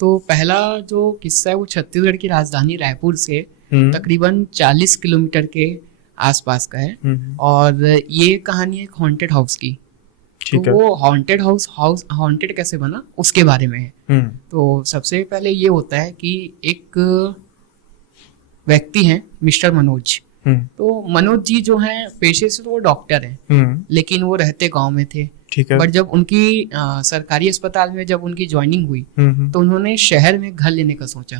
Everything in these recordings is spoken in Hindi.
तो पहला जो किस्सा है वो छत्तीसगढ़ की राजधानी रायपुर से तकरीबन 40 किलोमीटर के आसपास का है। और ये कहानी है एक हॉन्टेड हाउस की। तो वो हॉन्टेड हाउस हॉन्टेड कैसे बना उसके बारे में है। तो सबसे पहले ये होता है कि एक व्यक्ति हैं मिस्टर मनोज। तो मनोज जी जो हैं पेशे से तो वो डॉक्टर हैं, लेकिन वो रहते गांव में थे। बट जब उनकी सरकारी अस्पताल में जब उनकी ज्वाइनिंग हुई तो उन्होंने शहर में घर लेने का सोचा।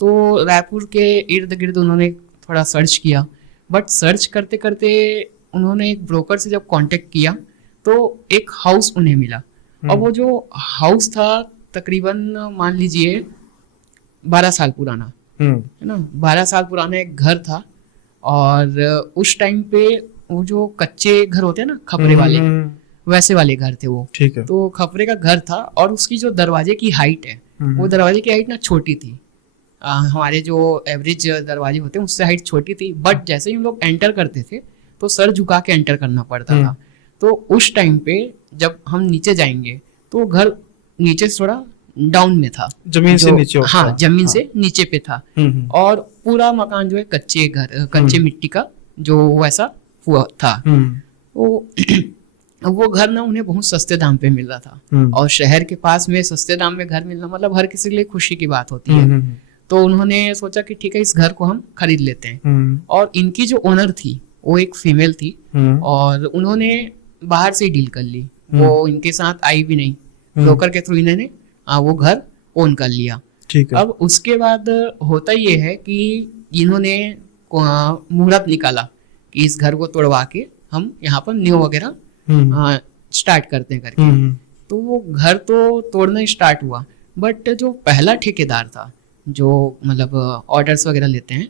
तो रायपुर के इर्द गिर्द उन्होंने थोड़ा सर्च किया, बट सर्च करते करते उन्होंने एक ब्रोकर से जब कांटेक्ट किया तो एक हाउस उन्हें मिला। और वो जो हाउस था तकरीबन मान लीजिए 12 साल पुराना, है ना, 12 साल पुराना एक घर था। और उस टाइम पे वो जो कच्चे घर होते हैं ना खपरे वाले, वैसे वाले घर थे वो। ठीक है। तो खपरे का घर था और उसकी जो दरवाजे की हाइट है वो दरवाजे की हाइट ना छोटी थी। हमारे जो एवरेज दरवाजे होते हैं उससे हाइट छोटी थी। बट जैसे ही हम लोग एंटर करते थे तो सर झुका के एंटर करना पड़ता था। तो उस टाइम पे जब हम नीचे जाएंगे तो घर नीचे से थोड़ा डाउन में था, जमीन से नीचे। हाँ, जमीन से नीचे पे था। और पूरा मकान जो है कच्चे मिट्टी का जो वैसा हुआ था। तो वो घर ना उन्हें बहुत सस्ते दाम पे मिल रहा था। और शहर के पास में सस्ते दाम में घर मिलना मतलब हर किसी के लिए खुशी की बात होती है। तो उन्होंने सोचा कि ठीक है इस घर को हम खरीद लेते हैं। और इनकी जो ओनर थी वो एक फीमेल थी और उन्होंने बाहर से डील कर ली। वो इनके साथ आई भी नहीं, ब्रोकर के थ्रू इन्होंने वो घर ओन कर लिया। ठीक है। अब उसके बाद होता ये है कि इन्होंने मुहूर्त निकाला कि इस घर को तोड़वा के हम यहाँ पर न्यू वगैरह स्टार्ट करते हैं करके। तो वो घर तो तोड़ना स्टार्ट हुआ, बट जो पहला ठेकेदार था जो मतलब ऑर्डर्स वगैरह लेते हैं,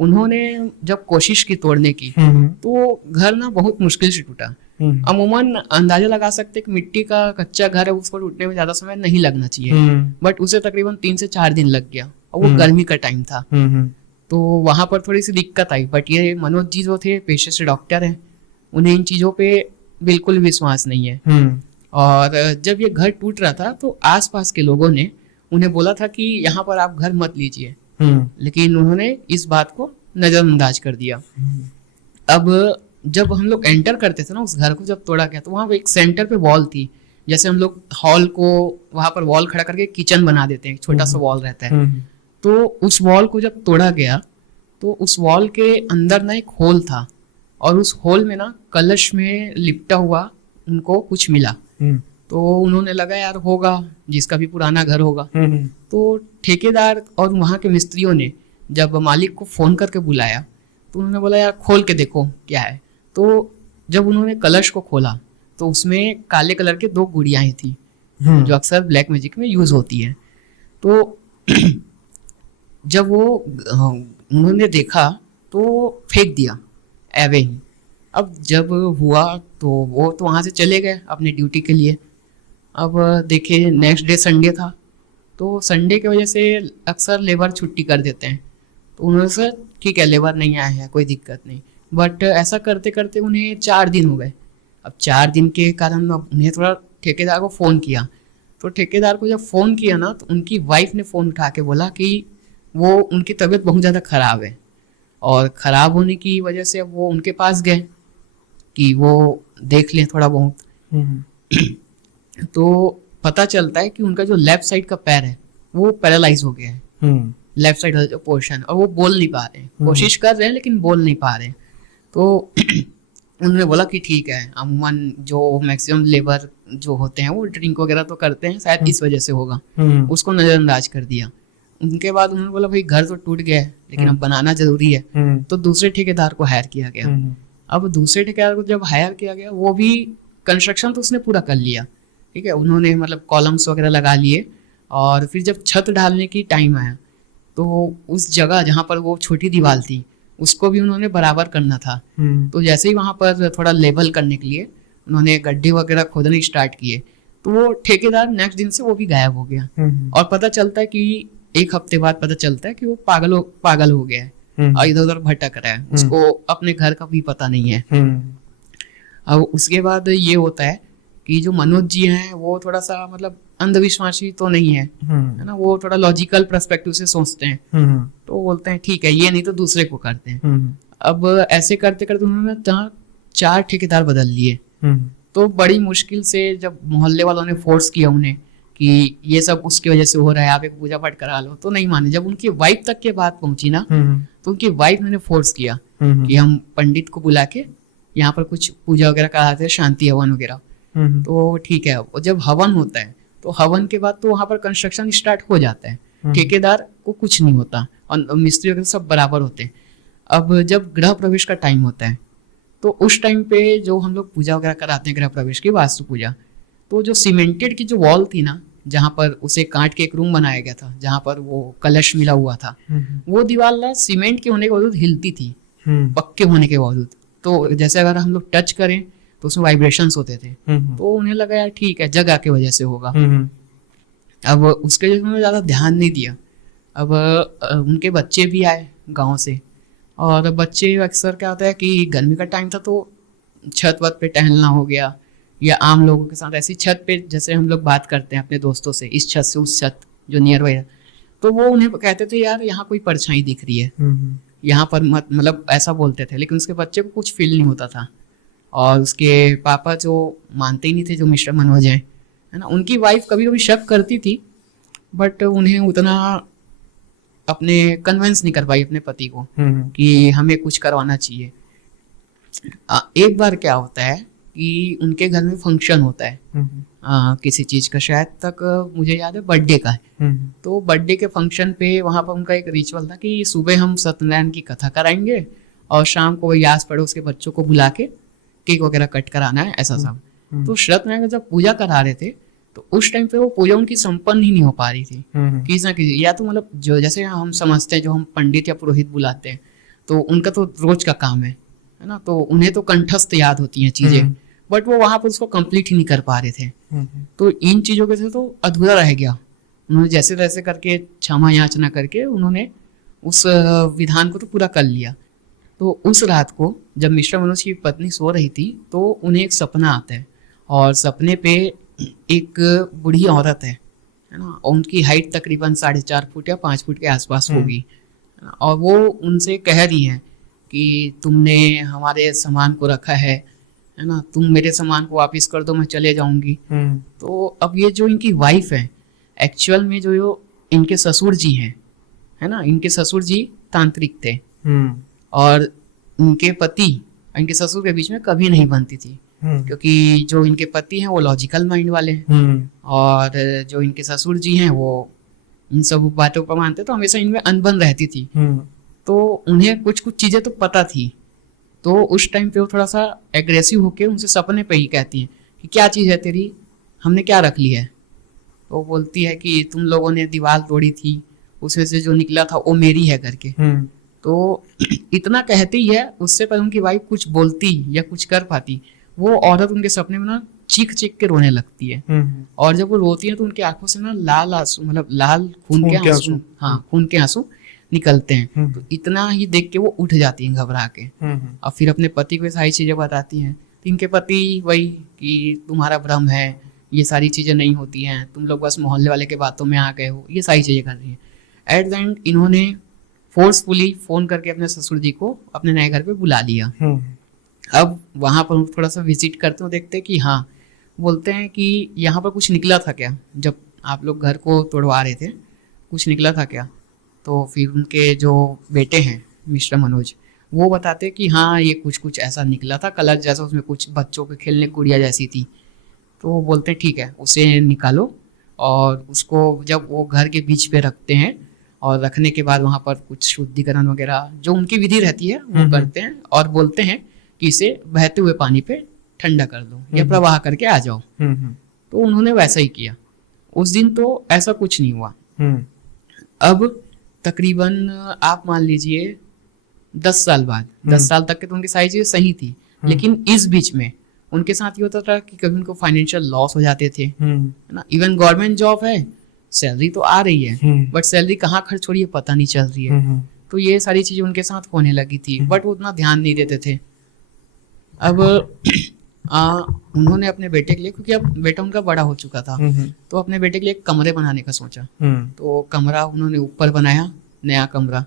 उन्होंने जब कोशिश की तोड़ने की तो घर ना बहुत मुश्किल से टूटा। अमूमन अंदाजा लगा सकते कि मिट्टी का कच्चा घर है उसको टूटने में ज्यादा समय नहीं लगना चाहिए, बट उसे तकरीबन 3 से 4 दिन लग गया और वो गर्मी का टाइम था। तो वहां पर थोड़ी सी दिक्कत आई। बट ये मनोज जी जो थे पेशे से डॉक्टर हैं, उन्हें इन चीजों पे बिल्कुल विश्वास नहीं है। और जब ये घर टूट रहा था तो आसपास के लोगों ने उन्हें बोला था कि यहाँ पर आप घर मत लीजिए, लेकिन उन्होंने इस बात को नजरअंदाज कर दिया। अब जब हम लोग एंटर करते थे ना उस घर को, जब तोड़ा गया तो वहाँ एक सेंटर पे वॉल थी। जैसे हम लोग हॉल को वहां पर वॉल खड़ा करके किचन बना देते हैं, छोटा सा वॉल रहता है। तो उस वॉल को जब तोड़ा गया तो उस वॉल के अंदर ना एक होल था और उस होल में ना कलश में लिपटा हुआ उनको कुछ मिला। तो उन्होंने लगा यार होगा जिसका भी पुराना घर होगा। तो ठेकेदार और वहाँ के मिस्त्रियों ने जब मालिक को फोन करके बुलाया तो उन्होंने बोला यार खोल के देखो क्या है। तो जब उन्होंने कलश को खोला तो उसमें काले कलर के 2 गुड़ियाएं थी जो अक्सर ब्लैक मैजिक में यूज होती है। तो जब वो उन्होंने देखा तो फेंक दिया एवे ही। अब जब हुआ तो वो तो वहाँ से चले गए अपने ड्यूटी के लिए। अब देखिए नेक्स्ट डे संडे था, तो संडे की वजह से अक्सर लेबर छुट्टी कर देते हैं। तो उन्होंने सर ठीक है लेबर नहीं आया है कोई दिक्कत नहीं, बट ऐसा करते करते उन्हें 4 दिन हो गए। अब 4 दिन के कारण उन्हें थोड़ा ठेकेदार को फ़ोन किया। तो ठेकेदार को जब फ़ोन किया ना तो उनकी वाइफ ने फ़ोन उठा के बोला कि वो उनकी तबीयत बहुत ज़्यादा ख़राब है और ख़राब होने की वजह से अब वो उनके पास गए कि वो देख लें थोड़ा बहुत। तो पता चलता है कि उनका जो लेफ्ट साइड का पैर है वो पैरालाइज हो गया है, लेफ्ट साइड का पोर्शन, और वो बोल नहीं पा रहे हैं। कोशिश कर रहे हैं लेकिन बोल नहीं पा रहे हैं। तो उन्होंने बोला कि ठीक है, अमूमन जो मैक्सिमम लेबर जो होते हैं वो ड्रिंक वगैरह तो करते हैं, शायद इस वजह से होगा। उसको नज़रअंदाज कर दिया। उनके बाद उन्होंने बोला भाई घर तो टूट गया है लेकिन अब बनाना जरूरी है। तो दूसरे ठेकेदार को हायर किया गया। अब दूसरे ठेकेदार को जब हायर किया गया वो भी कंस्ट्रक्शन तो उसने पूरा कर लिया, ठीक है, उन्होंने मतलब कॉलम्स वगैरह लगा लिए। और फिर जब छत ढालने की टाइम आया तो उस जगह जहाँ पर वो छोटी दीवार थी उसको भी उन्होंने बराबर करना था। तो जैसे ही वहाँ पर थोड़ा लेवल करने के लिए उन्होंने गड्ढे वगैरह खोदने स्टार्ट किए तो वो ठेकेदार नेक्स्ट दिन से वो भी गायब हो गया। और पता चलता है कि 1 हफ्ते बाद पता चलता है कि वो पागल हो गया है और इधर उधर भटक रहा है, उसको अपने घर का भी पता नहीं है। अब उसके बाद ये होता है कि जो मनोज जी हैं वो थोड़ा सा मतलब अंधविश्वासी तो नहीं है, है ना, वो थोड़ा लॉजिकल पर्सपेक्टिव से सोचते हैं। तो बोलते हैं ठीक है ये नहीं तो दूसरे को करते हैं। अब ऐसे करते करते उन्होंने 4 ठेकेदार बदल लिए। तो बड़ी मुश्किल से जब मोहल्ले वालों ने फोर्स किया उन्हें कि ये सब उसकी वजह से हो रहा है, आप एक पूजा पाठ करा लो, तो नहीं माने। जब उनकी वाइफ तक के बात पहुंची ना, तो उनकी वाइफ ने फोर्स किया कि हम पंडित को बुला के यहाँ पर कुछ पूजा वगैरह कराते हैं, शांति हवन वगैरह। तो ठीक है, जब हवन होता है तो हवन के बाद तो वहां पर कंस्ट्रक्शन स्टार्ट हो जाता है, ठेकेदार को कुछ नहीं होता और मिस्त्री वगैरह सब बराबर होते हैं। अब जब गृह प्रवेश का टाइम होता है तो उस टाइम पे जो हम लोग पूजा वगैरह कराते हैं गृह प्रवेश की, वास्तु पूजा, तो जो सीमेंटेड की जो वॉल थी ना, जहाँ पर उसे काट के एक रूम बनाया गया था जहाँ पर वो कलश मिला हुआ था, वो दीवार ना सीमेंट के होने के बावजूद हिलती थी, पक्के होने के बावजूद। तो जैसे अगर हम लोग टच करें तो उसमें वाइब्रेशंस होते थे। तो उन्हें लगा यार ठीक है जगह की वजह से होगा। अब उसके लिए उन्होंने ज़्यादा ध्यान नहीं दिया। अब उनके बच्चे भी आए गाँव से, और बच्चे अक्सर क्या होता है कि गर्मी का टाइम था तो छत वत पे टहलना हो गया, या आम लोगों के साथ ऐसी छत पे जैसे हम लोग बात करते हैं अपने दोस्तों से, इस छत से उस छत जो नियर बाई, तो वो उन्हें कहते थे यार यहाँ कोई परछाई दिख रही है, यहाँ पर मत, मतलब ऐसा बोलते थे। लेकिन उसके बच्चे को कुछ फील नहीं होता था। और उसके पापा जो मानते ही नहीं थे, जो मिस्टर मनोज हैं, है ना, उनकी वाइफ कभी कभी शक करती थी बट उन्हें उतना अपने कन्विंस नहीं कर पाई अपने पति को कि हमें कुछ करवाना चाहिए। एक बार क्या होता है कि उनके घर में फंक्शन होता है किसी चीज का, शायद तक मुझे याद है बर्थडे का है। तो बर्थडे के फंक्शन पे वहां पर उनका एक रिचुअल था कि सुबह हम सत्यनारायण की कथा कराएंगे और शाम को वही आस पड़ोस के बच्चों को बुला के केक वगैरह कट कराना है, ऐसा सब। तो सत्यनारायण जब पूजा करा रहे थे तो उस टाइम पे वो पूजा उनकी संपन्न ही नहीं हो पा रही थी किसी ना किसी, या तो मतलब जो जैसे हम समझते हैं जो हम पंडित या पुरोहित बुलाते हैं तो उनका तो रोज का काम है ना, तो उन्हें तो कंठस्थ याद होती हैं चीजें, बट वो वहां पर उसको कंप्लीट ही नहीं कर पा रहे थे। तो इन चीजों के से तो अधूरा रह गया। उन्होंने जैसे तैसे करके क्षमा याचना करके उन्होंने उस विधान को तो पूरा कर लिया। तो उस रात को जब मिस्टर मनोज की पत्नी सो रही थी तो उन्हें एक सपना आता है, और सपने पे एक बूढ़ी औरत है ना, और उनकी हाइट तकरीबन 4.5 फुट या 5 फुट के आसपास होगी, और वो उनसे कह रही है कि तुमने हमारे सामान को रखा है ना, तुम मेरे सामान को वापस कर दो, मैं चले जाऊंगी। तो अब ये जो इनकी वाइफ है, एक्चुअल में जो इनके ससुर जी हैं, है ना, इनके ससुर जी तांत्रिक थे, और इनके पति इनके ससुर के बीच में कभी नहीं बनती थी, क्योंकि जो इनके पति हैं वो लॉजिकल माइंड वाले हैं, और जो इनके ससुर जी हैं वो इन सब बातों पर मानते, तो हमेशा इनमें अनबन रहती थी। तो उन्हें कुछ कुछ चीजें तो पता थी, तो उस टाइम पे वो थोड़ा सा एग्रेसिव होके उनसे सपने पे ही कहती हैं कि क्या चीज़ है तेरी, हमने क्या रख लिया है। तो बोलती है कि तुम लोगों ने दीवार तोड़ी थी, उसमें से जो निकला था वो मेरी है करके। तो इतना कहती है, उससे पर उनकी वाइफ कुछ बोलती या कुछ कर पाती, वो औरत उनके सपने में ना चीख चीख के रोने लगती है, और जब वो रोती है तो उनकी आंखों से ना लाल आंसू, मतलब लाल खून के आंसू, हाँ खून के आंसू निकलते हैं। तो इतना ही देख के वो उठ जाती हैं घबरा के, और फिर अपने पति को सारी चीजें बताती हैं। तो इनके पति वही कि तुम्हारा भ्रम है, ये सारी चीजें नहीं होती हैं, तुम लोग बस मोहल्ले वाले के बातों में आ गए हो, ये सारी चीजें कर रही हैं। एट द एंड इन्होंने फोर्सफुली फोन करके अपने ससुर जी को अपने नए घर पे बुला लिया। अब वहां पर थोड़ा सा विजिट करते हो, देखते हैं कि हाँ, बोलते हैं कि यहाँ पर कुछ निकला था क्या, जब आप लोग घर को तोड़वा रहे थे कुछ निकला था क्या। तो फिर उनके जो बेटे हैं मिस्टर मनोज, वो बताते कि हाँ ये कुछ कुछ ऐसा निकला था, कलर जैसा, उसमें कुछ बच्चों के खेलने गुड़िया जैसी थी। तो वो बोलते हैं ठीक है उसे निकालो, और उसको जब वो घर के बीच पे रखते हैं, और रखने के बाद वहाँ पर कुछ शुद्धिकरण वगैरह जो उनकी विधि रहती है वो करते हैं, और बोलते हैं कि इसे बहते हुए पानी पे ठंडा कर दो या प्रवाह करके आ जाओ। तो उन्होंने वैसा ही किया। उस दिन तो ऐसा कुछ नहीं हुआ। अब तकरीबन आप मान लीजिए 10 साल बाद, 10 साल तक के तो उनकी सारी चीजें सही थी, लेकिन इस बीच में उनके साथ ये होता था कि कभी उनको फाइनेंशियल लॉस हो जाते थे, है ना। इवन गवर्नमेंट जॉब है, सैलरी तो आ रही है, बट सैलरी कहाँ खर्च हो रही है पता नहीं चल रही है। तो ये सारी चीजें उनके साथ होने लगी थी, बट वो उतना ध्यान नहीं देते थे। अब उन्होंने अपने बेटे के लिए, क्योंकि अब बेटा उनका बड़ा हो चुका था, तो अपने बेटे के लिए एक कमरे बनाने का सोचा। तो कमरा उन्होंने ऊपर बनाया, नया कमरा।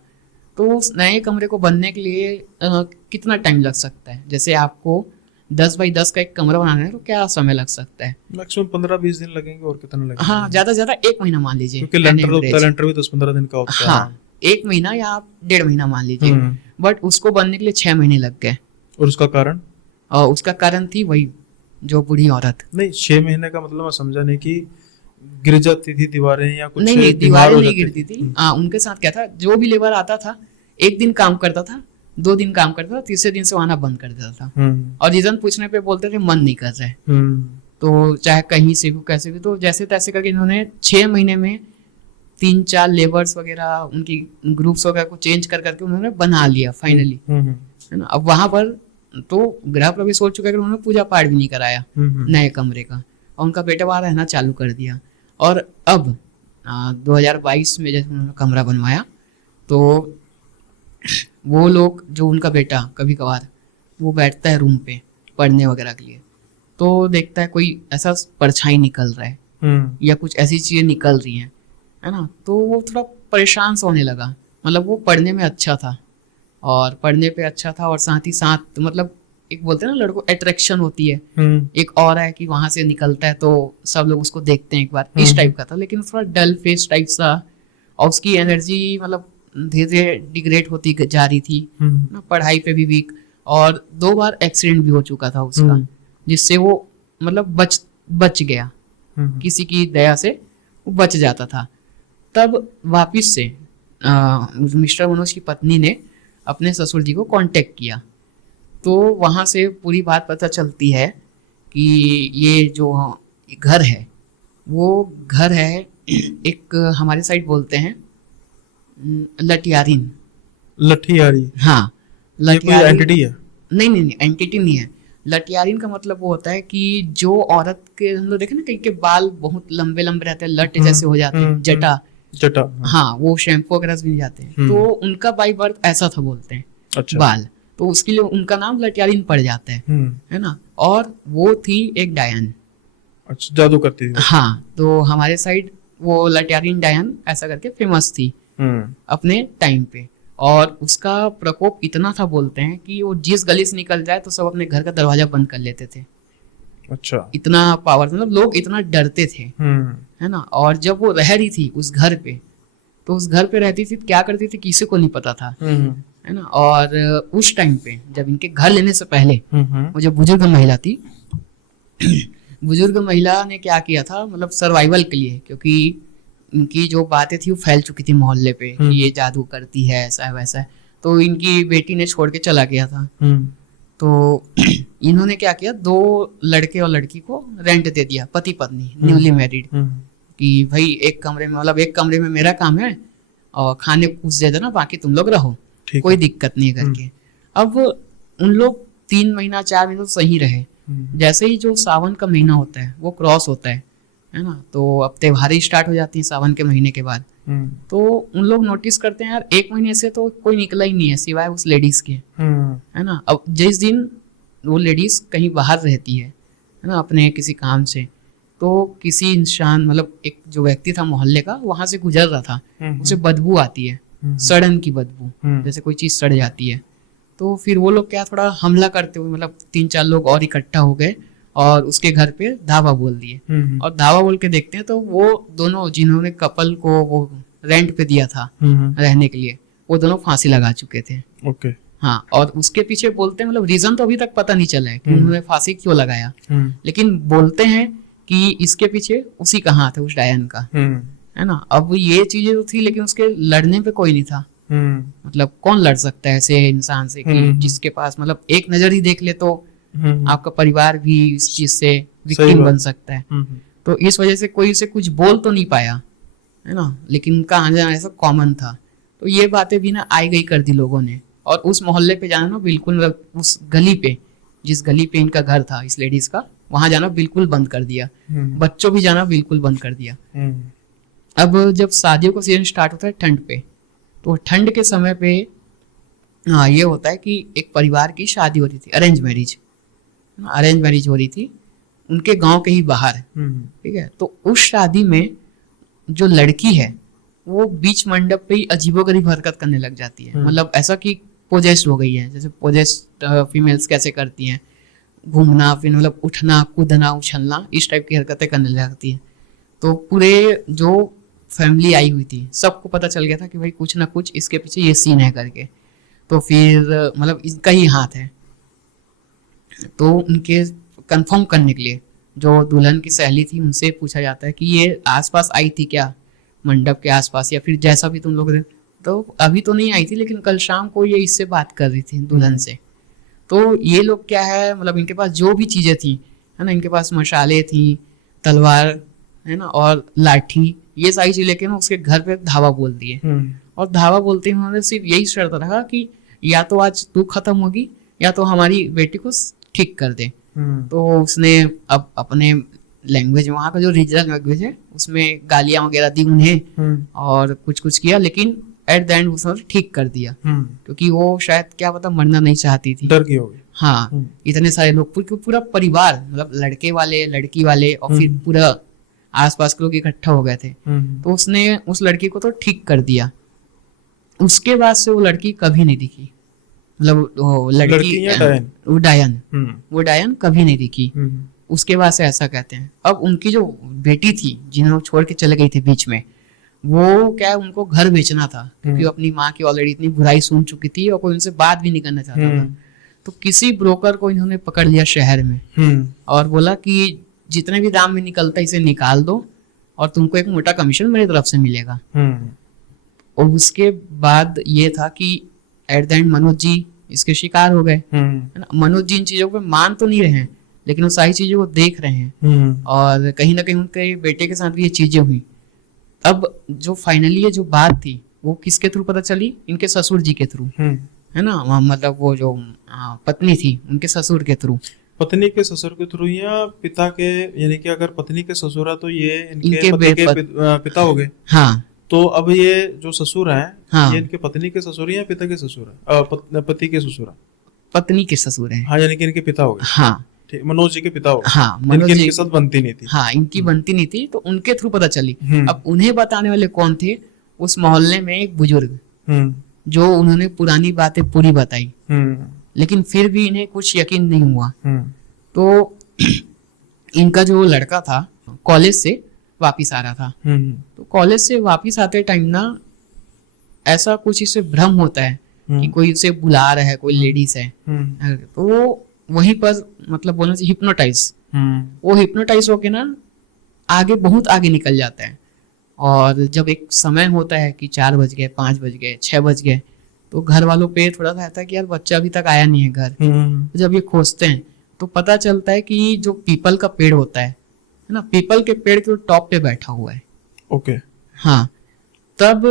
तो उस नए कमरे को बनने के लिए कितना टाइम लग सकता है? जैसे आपको 10 बाई 10 का एक कमरा बनाना है तो क्या समय लग सकता है? मैक्सिमम 15-20 दिन लगेंगे, और कितना लगेगा? हाँ, ज्यादा से ज्यादा 1 महीना मान लीजिए, क्योंकि लेंटर भी 10-15 दिन का होता है। हाँ, 1 महीना या आप 1.5 महीना मान लीजिए, बट उसको बनने के लिए 6 महीने लग गए। और उसका कारण? और उसका कारण थी वही जो बूढ़ी औरत। नहीं, 6 महीने का मतलब मैं समझा नहीं कि गिर जाती थी दीवारें या कुछ? नहीं, दीवारें नहीं गिरती थी। उनके साथ क्या था, जो भी लेबर आता था 1 दिन काम करता था, 2 दिन काम करता था, तीसरे दिन से आना बंद कर देता था। और रीजन पूछने पे बोलते थे मन नहीं कर रहे। तो चाहे कहीं से भी कैसे भी, तो जैसे तैसे करके इन्होंने 6 महीने में 3-4 लेबर्स वगैरह, उनकी ग्रुप्स वगैरह को चेंज कर करके उन्होंने बना लिया फाइनली, है ना। अब वहां पर तो गृह प्रवेश हो चुका है, उन्होंने पूजा पाठ भी नहीं कराया नए कमरे का, और उनका बेटा वहां रहना चालू कर दिया। और अब 2022 में जैसे उन्होंने कमरा बनवाया, तो वो लोग, जो उनका बेटा कभी कभार वो बैठता है रूम पे पढ़ने वगैरह के लिए, तो देखता है कोई ऐसा परछाई निकल रहा है या कुछ ऐसी चीजें निकल रही हैं, है ना। तो वो थोड़ा परेशान सा होने लगा। मतलब वो पढ़ने में अच्छा था, और पढ़ने पे अच्छा था, और साथ ही साथ मतलब एक बोलते हैं ना लड़कों अट्रैक्शन होती है, एक और है कि वहां से निकलता है तो सब लोग उसको देखते हैं एक बार, इस टाइप का था। लेकिन थोड़ा डल फेस टाइप सा, और उसकी एनर्जी मतलब धीरे धीरे डिग्रेड होती जा रही थी ना, पढ़ाई पे भी वीक, और 2 बार एक्सीडेंट भी हो चुका था उसका, जिससे वो मतलब बच गया, किसी की दया से वो बच जाता था। तब वापिस से मिस्टर मनोज की पत्नी ने अपने ससुर जी को कांटेक्ट किया, तो वहाँ से पूरी बात पता चलती है कि ये जो घर है वो घर है एक, हमारे साइड बोलते हैं लठियारिन। हाँ, लठियारिन एंटिटी है? नहीं, एंटिटी नहीं है। लठियारिन का मतलब वो होता है कि जो औरत के, हम लोग देखे ना कहीं के बाल बहुत लंबे लंबे रहते हैं, लट जैसे हो जाते हैं, जटा, हाँ, वो शैम्पू वगैरह से भी जाते हैं, तो उनका बाई बर्थ ऐसा था बोलते हैं। अच्छा। बाल, तो उसके लिए उनका नाम लठियारिन पड़ जाता है ना। और वो थी एक डायन। अच्छा, जादू करती थी? हाँ, तो हमारे साइड वो लठियारिन डायन ऐसा करके फेमस थी अपने टाइम पे। और उसका प्रकोप इतना था बोलते हैं कि वो जिस गली से निकल जाए तो सब अपने घर का दरवाजा बंद कर लेते थे। अच्छा, इतना पावर, मतलब लोग इतना डरते थे, है ना। और जब वो रह रही थी उस घर पे, तो उस घर पे रहती थी, क्या करती थी किसी को नहीं पता था, है ना। और उस टाइम पे जब इनके घर लेने से पहले वो जो बुजुर्ग महिला थी बुजुर्ग महिला ने क्या किया था, मतलब सर्वाइवल के लिए, क्योंकि इनकी जो बातें थी वो फैल चुकी थी मोहल्ले पे कि ये जादू करती है, ऐसा है वैसा है, तो इनकी बेटी ने छोड़ के चला गया था। तो इन्होंने क्या किया, 2 लड़के और लड़की को रेंट दे दिया, पति पत्नी न्यूली मैरिड, कि भाई एक कमरे में, मतलब एक कमरे में मेरा काम है और खाने कुछ दे देना, बाकी तुम लोग रहो, कोई दिक्कत नहीं करके। अब उन लोग 3 महीना 4 महीना तो सही रहे। जैसे ही जो सावन का महीना होता है वो क्रॉस होता है ना, तो अब त्योहारें स्टार्ट हो जाती हैं सावन के महीने के बाद। तो उन लोग नोटिस करते हैं यार 1 महीने से तो कोई निकला ही नहीं है सिवाय उस लेडीज के, है ना। अब जिस दिन वो लेडीज कहीं बाहर रहती है ना, अपने किसी काम से, तो किसी इंसान, मतलब एक जो व्यक्ति था मोहल्ले का, वहां से गुजर रहा था, उसे बदबू आती है, सड़न की बदबू, जैसे कोई चीज सड़ जाती है। तो फिर वो लोग क्या, थोड़ा हमला करते हुए, मतलब 3-4 लोग और इकट्ठा हो गए और उसके घर पे धावा बोल दिए। और धावा बोल के देखते हैं तो वो दोनों, जिन्होंने कपल को वो रेंट पे दिया था रहने के लिए, वो दोनों फांसी लगा चुके थे। ओके। हाँ, और उसके पीछे बोलते हैं, मतलब रीजन तो अभी तक पता नहीं चला है कि उन्होंने फांसी क्यों लगाया, लेकिन बोलते हैं कि इसके पीछे उसी का हाथ है, उस डायन का, है ना। अब ये चीजें तो थी, लेकिन उसके लड़ने पे कोई नहीं था। मतलब कौन लड़ सकता है ऐसे इंसान से कि जिसके पास, मतलब एक नजर ही देख ले तो आपका परिवार भी इस चीज से विक्टिम बन सकता है। तो इस वजह से कोई उसे कुछ बोल तो नहीं पाया, है ना, लेकिन उनका आना जाना ऐसा कॉमन था। तो ये बातें भी ना आई गई कर दी लोगों ने। और उस मोहल्ले पे जाना ना बिल्कुल, मतलब उस गली पे, जिस गली पे इनका घर था इस लेडीज का, वहां जाना बिल्कुल बंद कर दिया। बच्चों भी जाना बिल्कुल बंद कर दिया। अब जब शादियों का सीजन स्टार्ट होता है ठंड पे, तो ठंड के समय पे ये होता है कि एक परिवार की शादी होती थी, अरेंज मैरिज, अरेंज मैरिज हो रही थी उनके गांव के ही बाहर, ठीक है। तो उस शादी में जो लड़की है वो बीच मंडप पे ही अजीबोगरीब हरकत करने लग जाती है, मतलब ऐसा कि पोजेस्ड हो गई है, जैसे पोजेस्ड फीमेल्स कैसे करती हैं, घूमना फिर मतलब उठना कूदना उछलना इस टाइप की हरकतें करने लगती है। तो पूरे जो फैमिली आई हुई थी सबको पता चल गया था कि भाई कुछ ना कुछ इसके पीछे ये सीन है करके। तो फिर मतलब इनका ही हाथ है। तो उनके कंफर्म करने के लिए जो दुल्हन की सहेली थी उनसे पूछा जाता है कि ये आसपास आई थी क्या, मंडप के आसपास या फिर जैसा भी तुम लोग, तो अभी तो नहीं आई थी लेकिन कल शाम को ये इससे बात कर रही थी दुल्हन से। तो ये लोग क्या है मतलब इनके पास जो भी चीजें थी है ना, इनके पास मशाले थी, तलवार है ना और लाठी, ये सारी चीज लेके ना उसके घर पे धावा बोल दिए। और धावा बोलते ही उन्होंने सिर्फ यही शर्त रखा कि या तो आज तू खत्म होगी या तो हमारी बेटी को ठीक कर दे। तो उसने अब अपने लैंग्वेज, वहाँ का जो रीजनल लैंग्वेज है उसमें गालियां वगैरह दी उन्हें और कुछ कुछ किया, लेकिन एट द एंड उसने ठीक कर दिया क्योंकि वो शायद क्या पता मरना नहीं चाहती थी, डर गई होगी। हाँ, इतने सारे लोग पूरा परिवार मतलब लड़के वाले लड़की वाले और फिर पूरा आसपास के लोग इकट्ठा हो गए थे। तो उसने उस लड़की को तो ठीक कर दिया। उसके बाद से वो लड़की कभी नहीं दिखी, मतलब वो लड़की वो डायन कभी नहीं दिखी। उसके बाद से ऐसा कहते हैं। अब उनकी जो बेटी थी जिन्हें छोड़ के चले गई थी बीच में, वो क्या है उनको घर बेचना था क्योंकि वो अपनी माँ की ऑलरेडी इतनी बुराई सुन चुकी थी और कोई उनसे बात भी नहीं करना चाहता था। तो किसी ब्रोकर को इन्होंने पकड़ लिया शहर में और बोला कि जितने भी दाम में निकलता इसे निकाल दो और तुमको एक मोटा कमीशन मेरी तरफ से मिलेगा। और उसके बाद ये था कि at the end Manoj ji इसके शिकार हो गए। मनोज जी इन चीजों पे मान तो नहीं रहे हैं लेकिन वो सारी चीजों को देख रहे हैं और कहीं ना कहीं उनके बेटे के साथ भी ये चीजें हुई। अब जो फाइनली ये जो बात थी वो किसके थ्रू पता चली, इनके ससुर जी के थ्रू, है ना, मतलब वो जो पत्नी थी उनके ससुर के थ्रू। पत्नी के ससुर के थ्रू या पिता के, यानी कि अगर पत्नी के ससुर है तो ये इनके पति के पिता हो गए। हाँ, तो अब ये जो ससुर है हाँ, ये इनके पत्नी के ससुर या पिता के ससुर है? पति के ससुर है, पत्नी के ससुर है। हाँ, यानी कि इनके पिता हो गए। हाँ, मनोज जी के पिता हो गए। हाँ, मनोज जी इनके साथ बनती नहीं थी। हाँ, इनकी बनती नहीं थी तो उनके थ्रू पता चली। अब उन्हें बताने वाले कौन थे, उस मोहल्ले में एक बुजुर्ग जो उन्होंने पुरानी बातें पूरी बताई, लेकिन फिर भी इन्हें कुछ यकीन नहीं हुआ। तो इनका जो लड़का था कॉलेज से वापिस आ रहा था, तो कॉलेज से वापिस आते टाइम ना ऐसा कुछ इसे भ्रम होता है कि कोई उसे बुला रहा है, कोई लेडीज है। तो वो वहीं पर मतलब बोलना चाहिए हिप्नोटाइज, वो हिप्नोटाइज होके ना आगे बहुत आगे निकल जाता है। और जब एक समय होता है कि 4 बज गए, 5 बज गए, 6 बज गए, तो घर वालों पे थोड़ा सा रहता है कि यार बच्चा अभी तक आया नहीं है घर। तो जब ये खोजते हैं तो पता चलता है कि जो पीपल का पेड़ होता है ना, पीपल के पेड़ के टॉप पे बैठा हुआ है। ओके। हाँ, तब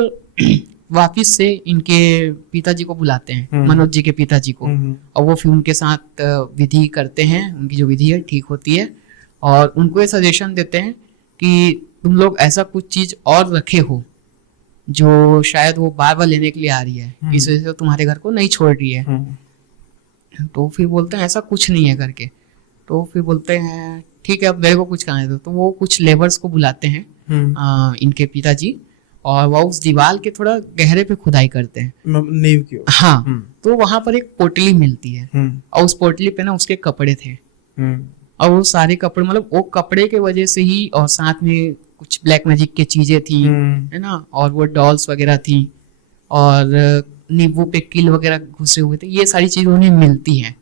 वापिस से इनके पिताजी को बुलाते हैं, मनोज जी के पिताजी को, और वो फिर उनके साथ विधि करते हैं, उनकी जो विधि है ठीक होती है और उनको ये सजेशन देते हैं कि तुम लोग ऐसा कुछ चीज और रखे हो जो शायद वो बार बार लेने के लिए आ रही है, इस वजह से तुम्हारे घर को नहीं छोड़ रही है। तो फिर बोलते हैं ऐसा कुछ नहीं है करके। तो फिर बोलते हैं ठीक है अब मेरे को कुछ करने दो। तो वो कुछ लेबर्स को बुलाते हैं इनके पिताजी, और वो उस दीवार के थोड़ा गहरे पे खुदाई करते हैं, नींव की ओर। हाँ, तो वहां पर एक पोटली मिलती है और उस पोटली पे ना उसके कपड़े थे और वो सारे कपड़े मतलब वो कपड़े के वजह से ही, और साथ में कुछ ब्लैक मैजिक की चीजें थी, है ना, और वो डॉल्स वगैरह थी और नींबू पे किल वगैरह घुसे हुए थे, ये सारी चीजें उन्हें मिलती हैं।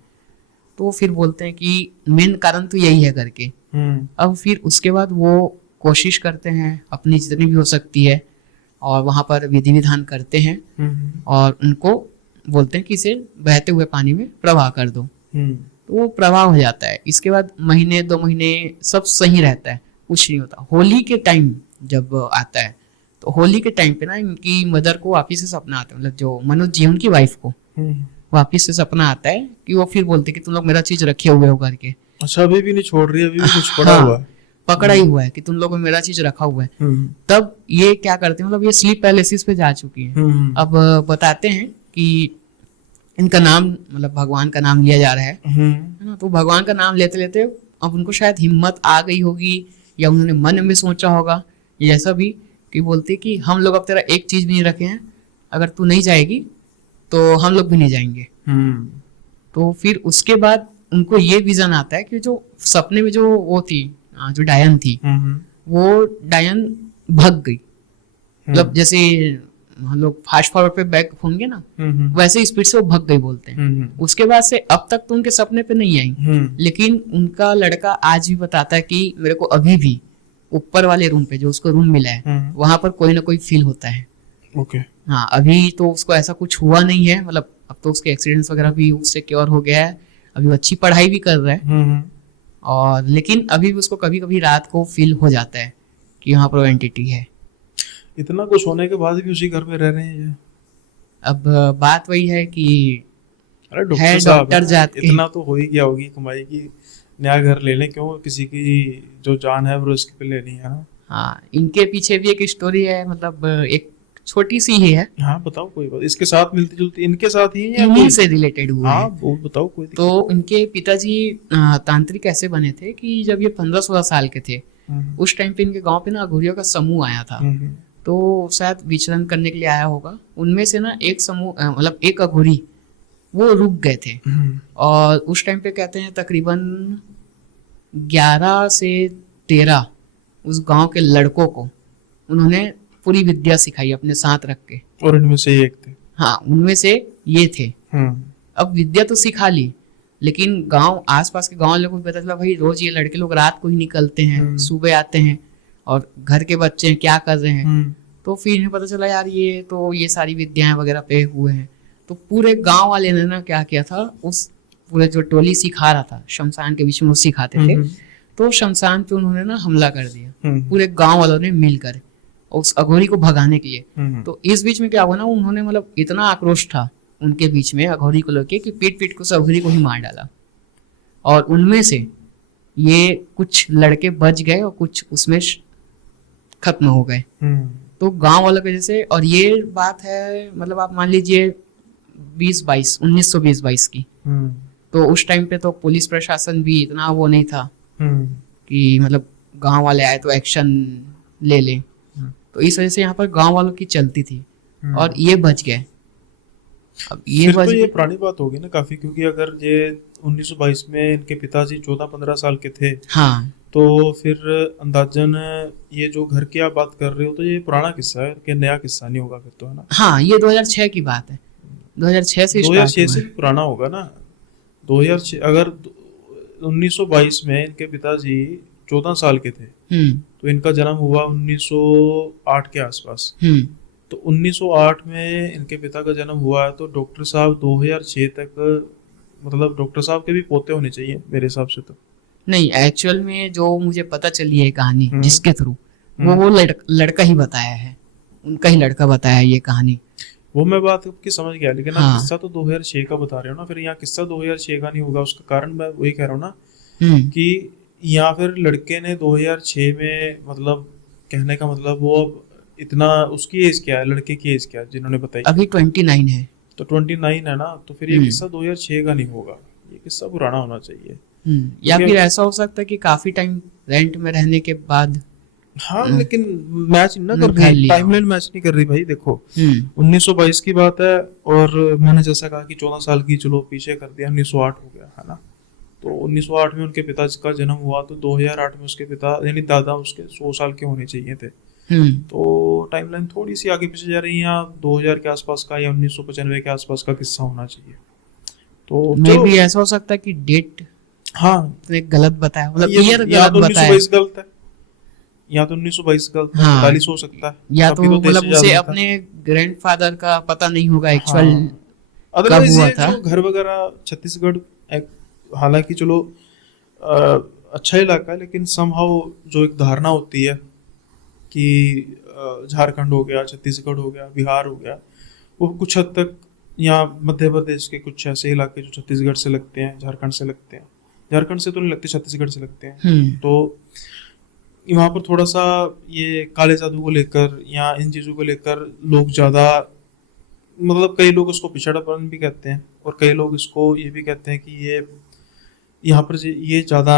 तो वो फिर बोलते हैं कि मेन कारण तो यही है करके। अब फिर उसके बाद वो कोशिश करते हैं अपनी जितनी भी हो सकती है और वहां पर विधि विधान करते हैं और उनको बोलते हैं कि इसे बहते हुए पानी में प्रवाह कर दो। तो वो प्रवाह हो जाता है। इसके बाद महीने 2 महीने सब सही रहता है, कुछ नहीं होता। होली के टाइम जब आता है तो होली के टाइम पे ना इनकी मदर को वापिस से सपना आता है, मतलब जो मनोज जी उनकी वाइफ को वापिस से सपना आता है कि वो फिर बोलते कि तुम लोग मेरा चीज रखे हुए हो करके। अच्छा, अभी भी नहीं छोड़ रही है, अभी भी कुछ पड़ा हुआ है, पकड़ा ही हुआ है कि तुम लोगों को मेरा चीज रखा हुआ है। तब ये क्या करते हैं, मतलब ये स्लीप पैरालिसिस पे जा चुकी है। अब बताते हैं कि इनका नाम मतलब भगवान का नाम लिया जा रहा है ना, तो भगवान का नाम लेते लेते अब उनको शायद हिम्मत आ गई होगी, या उन्होंने मन में सोचा होगा या ऐसा भी कि बोलते कि हम लोग अब तेरा एक चीज भी नहीं रखे हैं, अगर तू नहीं जाएगी तो हम लोग भी नहीं जाएंगे। तो फिर उसके बाद उनको ये विजन आता है कि जो सपने में जो वो थी, जो डायन थी, वो डायन भग गई, मतलब जैसे हम लोग फास्ट फॉरवर्ड पे बैक होंगे ना, वैसे स्पीड से वो भग गई बोलते हैं। उसके बाद से अब तक तो उनके सपने पे नहीं आई, लेकिन उनका लड़का आज भी बताता है कि मेरे को अभी भी ऊपर वाले रूम पे जो उसको रूम मिला है वहां पर कोई ना कोई फील होता है। ओके। हाँ, अभी तो उसको ऐसा कुछ हुआ नहीं है, मतलब अब तो उसके एक्सीडेंट्स वगैरह भी उससे क्योर हो गया है, अभी वो अच्छी पढ़ाई भी कर रहा है। और लेकिन अभी भी उसको कभी कभी रात को फील हो जाता है कि यहाँ पर एंटिटी है। इतना कुछ होने के बाद भी उसी घर में रह रहे हैं ये। अब बात वही है कि अरे है डॉक्टर जात के, इतना तो हो ही गया होगी कमाई की, नया घर ले लें, क्यों किसी की जो जान है वो रिस्क पे लेनी है ना। हाँ, इनके पीछे भी एक स्टोरी है, मतलब एक छोटी सी ही है। हाँ बताओ, कोई बात इसके साथ मिलती जुलती, इनके साथ ही है इन्हीं से रिलेटेड हुआ है। हाँ वो बताओ कोई। तो इनके पिताजी तांत्रिक ऐसे बने थे कि जब ये 15-16 साल के थे, उस टाइम पे इनके गांव पे ना अघोरियों का समूह आया था। तो शायद विचरण करने के लिए आया होगा, उनमें से ना एक समूह मतलब एक अघोरी वो रुक गए थे। और उस टाइम पे कहते हैं तकरीबन 11 से 13 उस गांव के लड़कों को उन्होंने पूरी विद्या सिखाई अपने साथ रख के, और इनमें से एक थे। हाँ, उनमें से ये थे। अब विद्या तो सिखा ली, लेकिन गांव आसपास के गांव लोगों को पता चला भाई रोज ये लड़के लोग रात को ही निकलते हैं, सुबह आते हैं और घर के बच्चे क्या कर रहे हैं। तो फिर इन्हें पता चला यार ये तो ये सारी विद्याएं वगैरह पे हुए हैं। तो पूरे गांव वाले ने ना क्या किया था, उस पूरे जो टोली सिखा रहा था शमशान के बीच में वो सिखाते थे, तो शमशान पे उन्होंने ना हमला कर दिया पूरे गांव वालों ने मिलकर उस अघोरी को भगाने के लिए। तो इस बीच में क्या हुआ ना, उन्होंने मतलब इतना आक्रोश था उनके बीच में अघोरी को लेके कि पीट पीट को उस अघोरी को ही मार डाला। और उनमें से ये कुछ लड़के बच गए और कुछ उसमें खत्म हो गए। तो गांव वालों की वजह से, और ये बात है मतलब आप मान लीजिए 1920-22 की। तो उस टाइम पे तो पुलिस प्रशासन भी इतना वो नहीं था कि मतलब गांव वाले आए तो एक्शन ले लें। तो इस वजह से यहाँ पर गांव वालों की चलती थी और ये बच गए। अब ये तो ये पुरानी बात होगी ना काफी, क्योंकि अगर ये 1922 में इनके पिताजी 14-15 साल के थे, हाँ, तो फिर अंदाजन ये जो घर की आप बात कर रहे हो तो ये पुराना किस्सा है कि नया किस्सा नहीं होगा फिर तो, है ना? हाँ, ये 2006 की बात है, 2006 से 2006 से भी पुराना होगा ना। 2006 अगर 1922 में इनके पिताजी 14 साल के थे, तो इनका जन्म हुआ 1908 के आसपास। तो 1908 में इनके पिता का जन्म हुआ है, तो डॉक्टर साहब 2006 तक, मतलब डॉक्टर साहब के भी पोते होने चाहिए मेरे हिसाब से। तो नहीं, एक्चुअल में जो मुझे पता चली है कहानी जिसके थ्रू वो लड़का ही बताया है, उनका ही लड़का बताया है ये कहानी। वो मैं बात आपकी समझ गया, लेकिन हाँ। आप किस्सा तो 2006 का बता रहे हो ना, फिर यहाँ किस्सा 2006 का नहीं होगा। उसका कारण मैं वही कह रहा हूँ ना कि या फिर लड़के ने 2006 में, मतलब कहने का मतलब वो अब इतना, उसकी एज क्या है, लड़के की एज क्या है जिन्होंने बताई? अभी 29 है। तो 29 है ना, तो फिर ये किस्सा 2006 का नहीं होगा, ये किस्सा पुराना होना चाहिए। या फिर ऐसा हो सकता है कि काफी टाइम रेंट में रहने के बाद। हाँ, लेकिन मैच ना कर रही, टाइमलाइन मैच नहीं कर रही भाई। देखो 1922 की बात है, और मैंने जैसा कहा कि 14 साल की, चलो पीछे कर दिया, 1908 हो गया, है ना। तो 1908 में उनके पिताजी का जन्म हुआ, तो 2008 में उसके पिता यानी दादा उसके 100 साल के होने चाहिए थे। तो टाइमलाइन थोड़ी सी आगे पीछे जा रही है, 2000 के आसपास का या 1995 के आसपास का किस्सा होना चाहिए। तो मे भी ऐसा हो सकता है कि डेट हाँ गलत बताया, मतलब ईयर गलत बताया, 1922 गलत है, या तो 1922 गलत है, 45 हो सकता है, या तो मतलब उसे अपने ग्रैंडफादर का पता नहीं होगा एक्चुअल कब हुआ था। घर वगैरह छत्तीसगढ़ हालांकि चलो अच्छा इलाका है, लेकिन समहाउ जो एक धारणा होती है कि झारखंड हो गया, छत्तीसगढ़ हो गया, बिहार हो गया, वो कुछ हद तक, या मध्य प्रदेश के कुछ ऐसे इलाके जो छत्तीसगढ़ से लगते हैं, झारखंड से लगते हैं, झारखंड से तो नहीं लगते, छत्तीसगढ़ से लगते हैं। तो वहाँ पर थोड़ा सा ये काले जादू को लेकर या इन चीज़ों को लेकर लोग ज़्यादा मतलब कई लोग इसको पिछड़ापन भी कहते हैं और कई लोग इसको ये भी कहते हैं कि ये यहाँ पर ये ज्यादा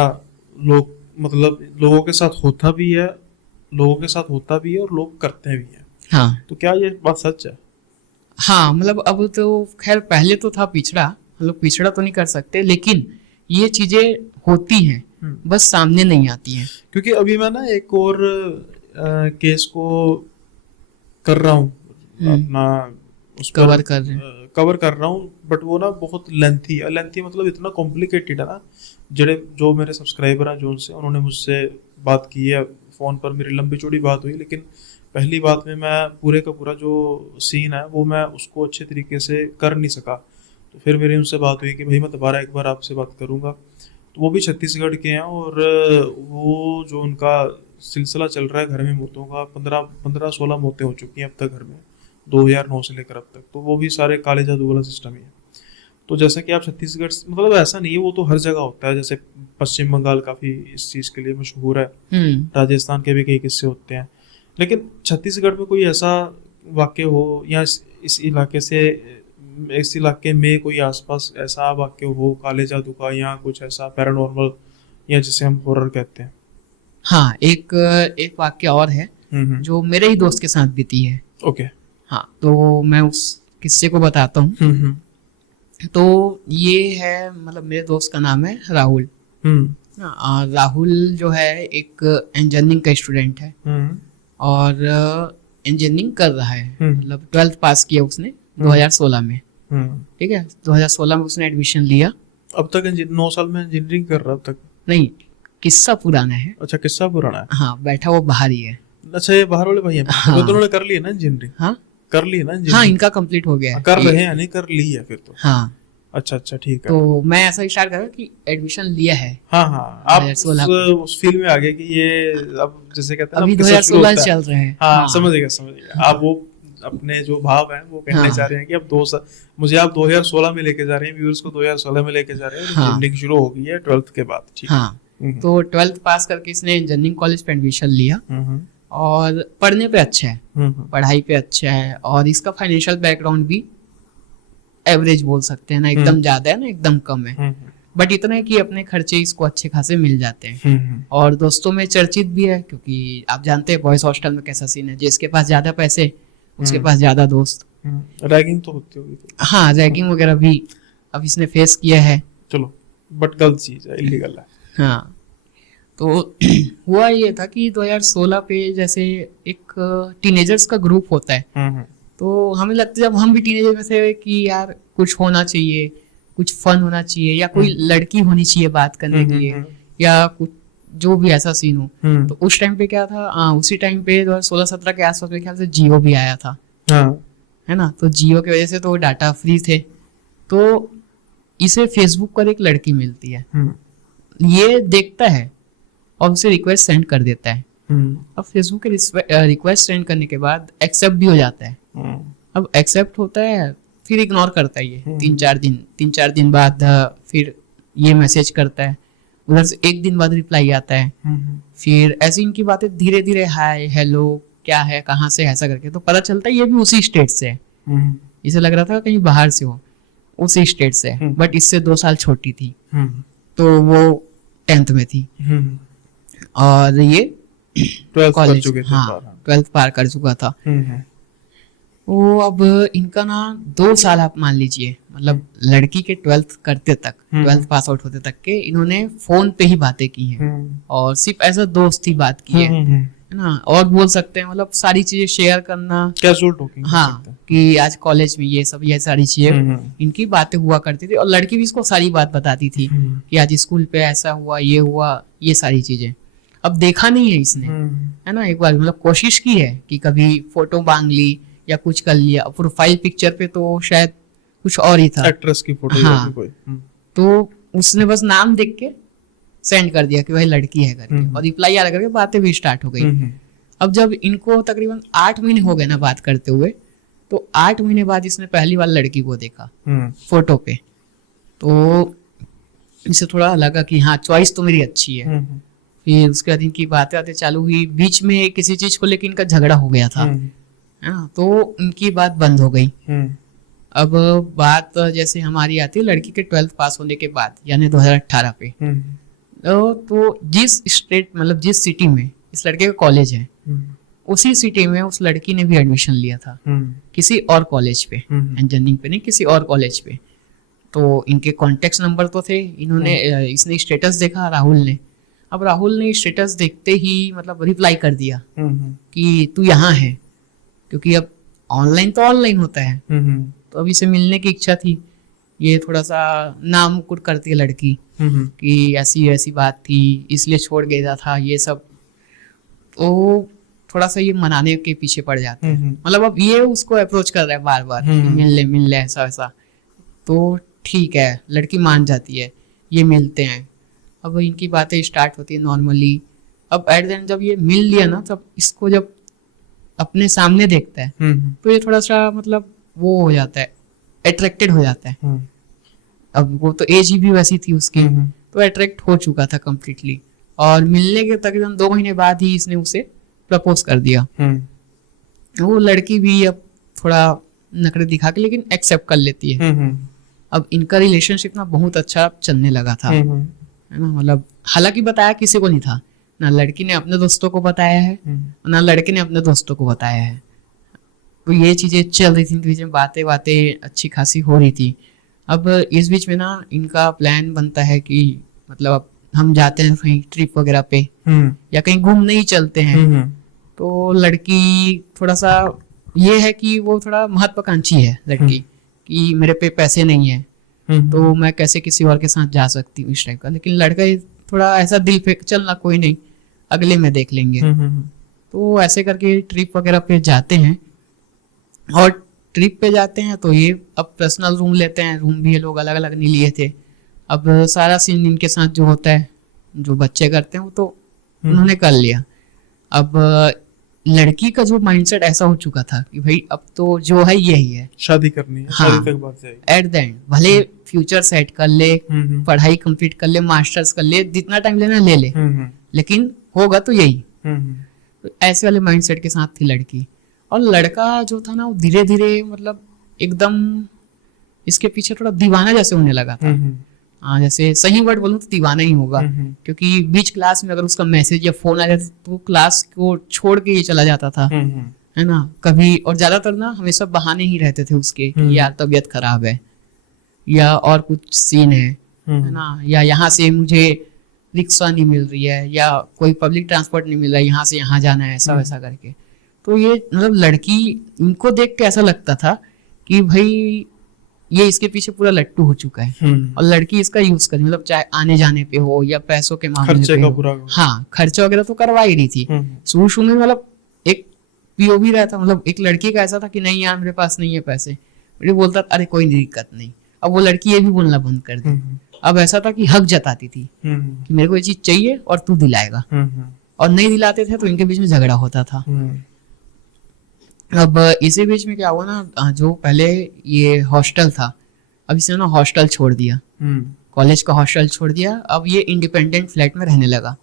लोग मतलब लोगों के साथ होता भी है, और लोग करते भी हैं। हाँ तो क्या ये बात सच है? हाँ, मतलब अब तो खैर पहले तो था पिछड़ा, मतलब पिछड़ा तो नहीं कर सकते, लेकिन ये चीजें होती हैं, बस सामने नहीं आती हैं। क्योंकि अभी मैं ना एक और केस को कर रहा हूँ, अपना उस पर कवर कर रहा हूँ, बट वो ना बहुत लेंथी मतलब इतना कॉम्प्लिकेटेड है ना। जो मेरे सब्सक्राइबर हैं जो उन्होंने मुझसे बात की है फ़ोन पर, मेरी लंबी चौड़ी बात हुई, लेकिन पहली बात में मैं पूरे का पूरा जो सीन है वो मैं उसको अच्छे तरीके से कर नहीं सका। तो फिर मेरी उनसे बात हुई कि भाई मैं दोबारा एक बार आपसे बात करूँगा। तो वो भी छत्तीसगढ़ के हैं और वो जो उनका सिलसिला चल रहा है घर में मौतों का, 15-16 मौतें हो चुकी हैं अब तक घर में, 2009 से लेकर अब तक। तो वो भी सारे काले जादू वाला सिस्टम ही है। तो जैसे कि आप छत्तीसगढ़, मतलब ऐसा नहीं है, वो तो हर जगह होता है। जैसे पश्चिम बंगाल काफ़ी इस चीज़ के लिए मशहूर है, राजस्थान के भी कई किस्से होते हैं, लेकिन छत्तीसगढ़ में कोई ऐसा वाक्य हो या इस इलाके में कोई आसपास ऐसा वाक्य हो काले जादू का या कुछ ऐसा पैरानॉर्मल, या जिसे हम हॉरर कहते हैं? हाँ, एक वाक्य और है जो मेरे ही दोस्त के साथ बीती है। ओके। हाँ, तो मैं उस किस्से को बताता हूँ। तो ये है, मतलब मेरे दोस्त का नाम है राहुल। राहुल जो है एक इंजीनियरिंग का स्टूडेंट है और इंजीनियरिंग कर रहा है, मतलब 12th पास किया उसने 2016 में। ठीक है, 2016 में उसने एडमिशन लिया। अब तक 9 साल में इंजीनियरिंग कर रहा है अब तक? नहीं, किस्सा पुराना है। अच्छा, किस्सा पुराना है। हाँ, बैठा वो बाहर ही है। अच्छा, ये बाहर वाले भाई हैं। हाँ, तो उन्होंने कर लिया ना इंजीनियरिंग? हाँ, कर ली ना इंजीनियरिंग? हाँ, इनका कंप्लीट हो गया है। कर रहे हैं, नहीं कर ली है फिर तो? हाँ। अच्छा, ठीक है। तो मैं ऐसा स्टार्ट करा कि एडमिशन लिया है। हाँ, आप उस फील्ड में आ गए कि ये अब जैसे कहते हैं ना, अभी 2016 चल रहे हैं। हाँ, समझ गया। आप वो अपने जो भाव हैं वो कहने चाह रहे हैं कि अब मुझे आप 2016 में लेके जा रहे हैं, व्यूअर्स को 2016 में लेके जा रहे हैं। इंजीनियरिंग शुरू हो गई है 12th के बाद। ठीक। हाँ, तो 12th पास करके इसने इंजीनियरिंग कॉलेज पे एडमिशन लिया और पढ़ने पे अच्छा है, पढ़ाई पे अच्छा है, और इसका फाइनेंशियल बैकग्राउंड भी एवरेज बोल सकते हैं ना, एकदम ज्यादा है ना एकदम कम है, बट इतना है कि अपने खर्चे इसको अच्छे खासे मिल जाते हैं। और दोस्तों में चर्चित भी है, क्योंकि आप जानते हैं बॉयज हॉस्टल में कैसा सीन है, जिसके पास ज्यादा पैसे उसके पास ज्यादा दोस्त। रैगिंग तो होती होगी? हाँ, रैगिंग वगैरह भी अब इसने फेस किया है। चलो, बट गलत चीज है, इलीगल है। हाँ, तो हुआ ये था कि 2016 पे जैसे एक टीनेजर्स का ग्रुप होता है, तो हमें लगता है जब हम भी टीनेजर में थे कि यार कुछ होना चाहिए, कुछ फन होना चाहिए, या कोई लड़की होनी चाहिए बात करने के लिए, या कुछ जो भी ऐसा सीन हो। तो उस टाइम पे क्या था, उसी टाइम पे 2016-17 के आसपास मेरे ख्याल से जियो भी आया था। है ना, तो जियो की वजह से तो डाटा फ्री थे, तो इसे फेसबुक पर एक लड़की मिलती है, ये देखता है और उसे रिक्वेस्ट सेंड कर देता है। अब फेसबुक के रिक्वेस्ट सेंड करने के बाद एक्सेप्ट भी हो जाता है। अब एक्सेप्ट होता है, फिर इग्नोर करता है ये 3-4 दिन बाद फिर ये मैसेज करता है, उधर से 1 दिन बाद रिप्लाई आता है। फिर ऐसी इनकी बातें धीरे धीरे हाय हेलो क्या है कहाँ से, ऐसा करके तो पता चलता है ये भी उसी स्टेट से है। इसे लग रहा था कहीं बाहर से हो, उसी स्टेट से है, बट इससे 2 साल छोटी थी, तो वो 10th में थी और ये 12th पार कर चुका था। वो अब इनका ना 2 साल आप मान लीजिए, मतलब लड़की के 12th करते तक, 12th पास आउट होते तक के इन्होंने फोन पे ही बातें की हैं, और सिर्फ ऐसा दोस्ती बात की है ना, और बोल सकते हैं मतलब सारी चीजें शेयर करना, कैजुअल टॉकिंग। हाँ, कि आज कॉलेज में ये सब, ये सारी चीजें इनकी बातें हुआ करती थी, और लड़की भी इसको सारी बात बताती थी कि आज स्कूल पे ऐसा हुआ, ये सारी चीजें। अब देखा नहीं है इसने, है ना, एक बार मतलब कोशिश की है कि कभी फोटो मांग ली या कुछ कर लिया, प्रोफाइल पिक्चर पे तो शायद कुछ और ही था, एक्ट्रेस की फोटो। हाँ, कोई। तो उसने बस नाम देख के सेंड कर दिया कि भाई लड़की है करके, और रिप्लाई आ करके बातें भी स्टार्ट हो गई। अब जब इनको तकरीबन 8 महीने हो गए ना बात करते हुए, तो 8 महीने बाद इसने पहली बार लड़की को देखा फोटो पे, तो इसे थोड़ा लगा कि हाँ चॉइस तो मेरी अच्छी है। फिर उसके बाद इनकी बातें चालू हुई, बीच में किसी चीज को लेकर इनका झगड़ा हो गया था, तो इनकी बात बंद हो गई। अब बात जैसे हमारी आती है लड़की के 12th पास होने के बाद, यानी 2018 पे, तो जिस स्टेट मतलब जिस सिटी में इस लड़के का कॉलेज है, उसी सिटी में उस लड़की ने भी एडमिशन लिया था किसी और कॉलेज पे, इंजीनियरिंग पे नहीं, किसी और कॉलेज पे। तो इनके कॉन्टेक्ट नंबर तो थे, इन्होंने इसने स्टेटस देखा राहुल ने। अब राहुल ने स्टेटस देखते ही मतलब रिप्लाई कर दिया कि तू यहाँ है, क्योंकि अब ऑनलाइन तो ऑनलाइन होता है, तो अब इसे मिलने की इच्छा थी। ये थोड़ा सा नाम कुछ करती है लड़की कि ऐसी ऐसी बात थी इसलिए छोड़ गया था ये सब, तो थोड़ा सा ये मनाने के पीछे पड़ जाते हैं। मतलब अब ये उसको अप्रोच कर रहा है बार बार, मिल ले ऐसा वैसा, तो ठीक है लड़की मान जाती है, ये मिलते हैं। अब इनकी बातें स्टार्ट होती है नॉर्मली। अब एट द एंड जब ये मिल लिया ना, तब इसको जब अपने सामने देखता है तो ये थोड़ा सा मतलब वो हो जाता है, अट्रैक्टेड हो जाता है। अब वो तो एज भी वैसी थी उसकी, तो अट्रैक्ट हो चुका था कम्प्लीटली। और मिलने के तकरीबन 2 महीने बाद ही इसने उसे प्रपोज कर दिया। वो लड़की भी अब थोड़ा नखरे दिखा के लेकिन एक्सेप्ट कर लेती है। अब इनका रिलेशनशिप ना बहुत अच्छा चलने लगा था, है ना। मतलब हालांकि बताया किसी को नहीं था, ना लड़की ने अपने दोस्तों को बताया है ना लड़के ने अपने दोस्तों को बताया है। तो ये चीजें चल रही थी, बीच में बातें अच्छी खासी हो रही थी। अब इस बीच में ना इनका प्लान बनता है कि मतलब अब हम जाते हैं कहीं ट्रिप वगैरह पे या कहीं घूमने ही चलते हैं। तो लड़की थोड़ा सा ये है कि वो थोड़ा महत्वाकांक्षी है लड़की, कि मेरे पे पैसे नहीं है तो मैं कैसे किसी और के साथ जा सकती हूँ, इस टाइप का। लेकिन लड़का थोड़ा ऐसा दिल पे चलना कोई नहीं, अगले में देख लेंगे। तो ऐसे करके ट्रिप वगैरह पे जाते हैं। और ट्रिप पे जाते हैं तो ये अब पर्सनल रूम लेते हैं, रूम भी ये लोग अलग अलग नहीं लिए थे। अब सारा सीन इनके साथ जो होता है, जो बच्चे करते हैं वो तो उन्होंने कर लिया। अब लड़की का जो माइंडसेट ऐसा हो चुका था कि भाई अब तो जो है यही है, शादी करनी है। हाँ, शादी तक बात जाएगी। एट द एंड भले फ्यूचर सेट कर ले, पढ़ाई कंप्लीट कर ले, मास्टर्स कर ले, जितना टाइम लेना ले ले, लेकिन होगा तो यही। तो ऐसे वाले माइंडसेट के साथ थी लड़की। और लड़का जो था ना वो धीरे धीरे मतलब एकदम इसके पीछे थोड़ा दीवाना जैसे होने लगा था। हाँ, जैसे सही वर्ड बोलूं तो दीवाना ही होगा, क्योंकि बीच क्लास में अगर उसका मैसेज या फोन आ जाता तो क्लास को छोड़ के ही चला जाता था, है ना। कभी और ज्यादातर ना हमेशा बहाने ही रहते थे उसके, यार तबीयत खराब है या और कुछ सीन है ना, या यहाँ से मुझे रिक्शा नहीं मिल रही है या कोई पब्लिक ट्रांसपोर्ट नहीं मिल रहा है, यहाँ से यहाँ जाना है, ऐसा वैसा करके। तो ये मतलब लड़की इनको देख के ऐसा लगता था कि भाई ये इसके पीछे पूरा लट्टू हो चुका है और लड़की इसका यूज कर, मतलब चाहे आने जाने पे हो या पैसों के मामले पे हो। हाँ, खर्चा वगैरह तो करवा ही रही थी शुरू शुरू में। मतलब एक पीओवी रहता, मतलब एक लड़की का ऐसा था कि नहीं यार मेरे पास नहीं है पैसे, मुझे बोलता अरे कोई दिक्कत नहीं। अब वो लड़की ये भी बोलना बंद कर दी। अब ऐसा था कि हक जताती थी कि मेरे को ये चीज चाहिए और तू दिलाएगा, और नहीं दिलाते थे तो इनके बीच में झगड़ा होता था। अब इसी बीच में क्या हुआ ना, जो पहले ये हॉस्टल था, अब इसने ना हॉस्टल छोड़ दिया, कॉलेज का हॉस्टल छोड़ दिया। अब ये इंडिपेंडेंट फ्लैट में रहने लगा।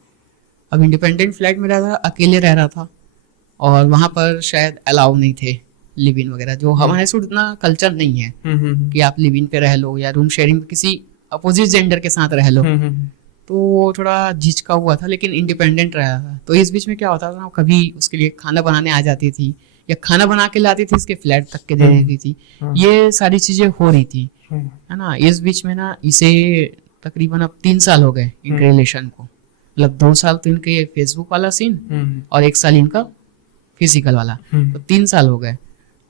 अब इंडिपेंडेंट फ्लैट में रह रहा, अकेले रह रहा था, और वहां पर शायद अलाउ नहीं थे लिव इन वगैरह, जो हमारे से उतना कल्चर नहीं है कि आप लिव इन पे रह लो या रूम शेयरिंग में किसी अपोजिट जेंडर के साथ रह लो। तो वो थोड़ा झिझका हुआ था, लेकिन इंडिपेंडेंट रहा था। तो इस बीच में क्या होता था ना, कभी उसके लिए खाना बनाने आ जाती थी या खाना बना के लाती थी, इसके फ्लैट तक के दे देती थी। ये सारी चीजें हो रही थी, है ना। इस बीच में ना इसे तकरीबन अब 3 साल हो गए इनके रिलेशन को। मतलब 2 साल तो इनके फेसबुक वाला सीन और 1 साल इनका फिजिकल वाला, तो 3 साल हो गए।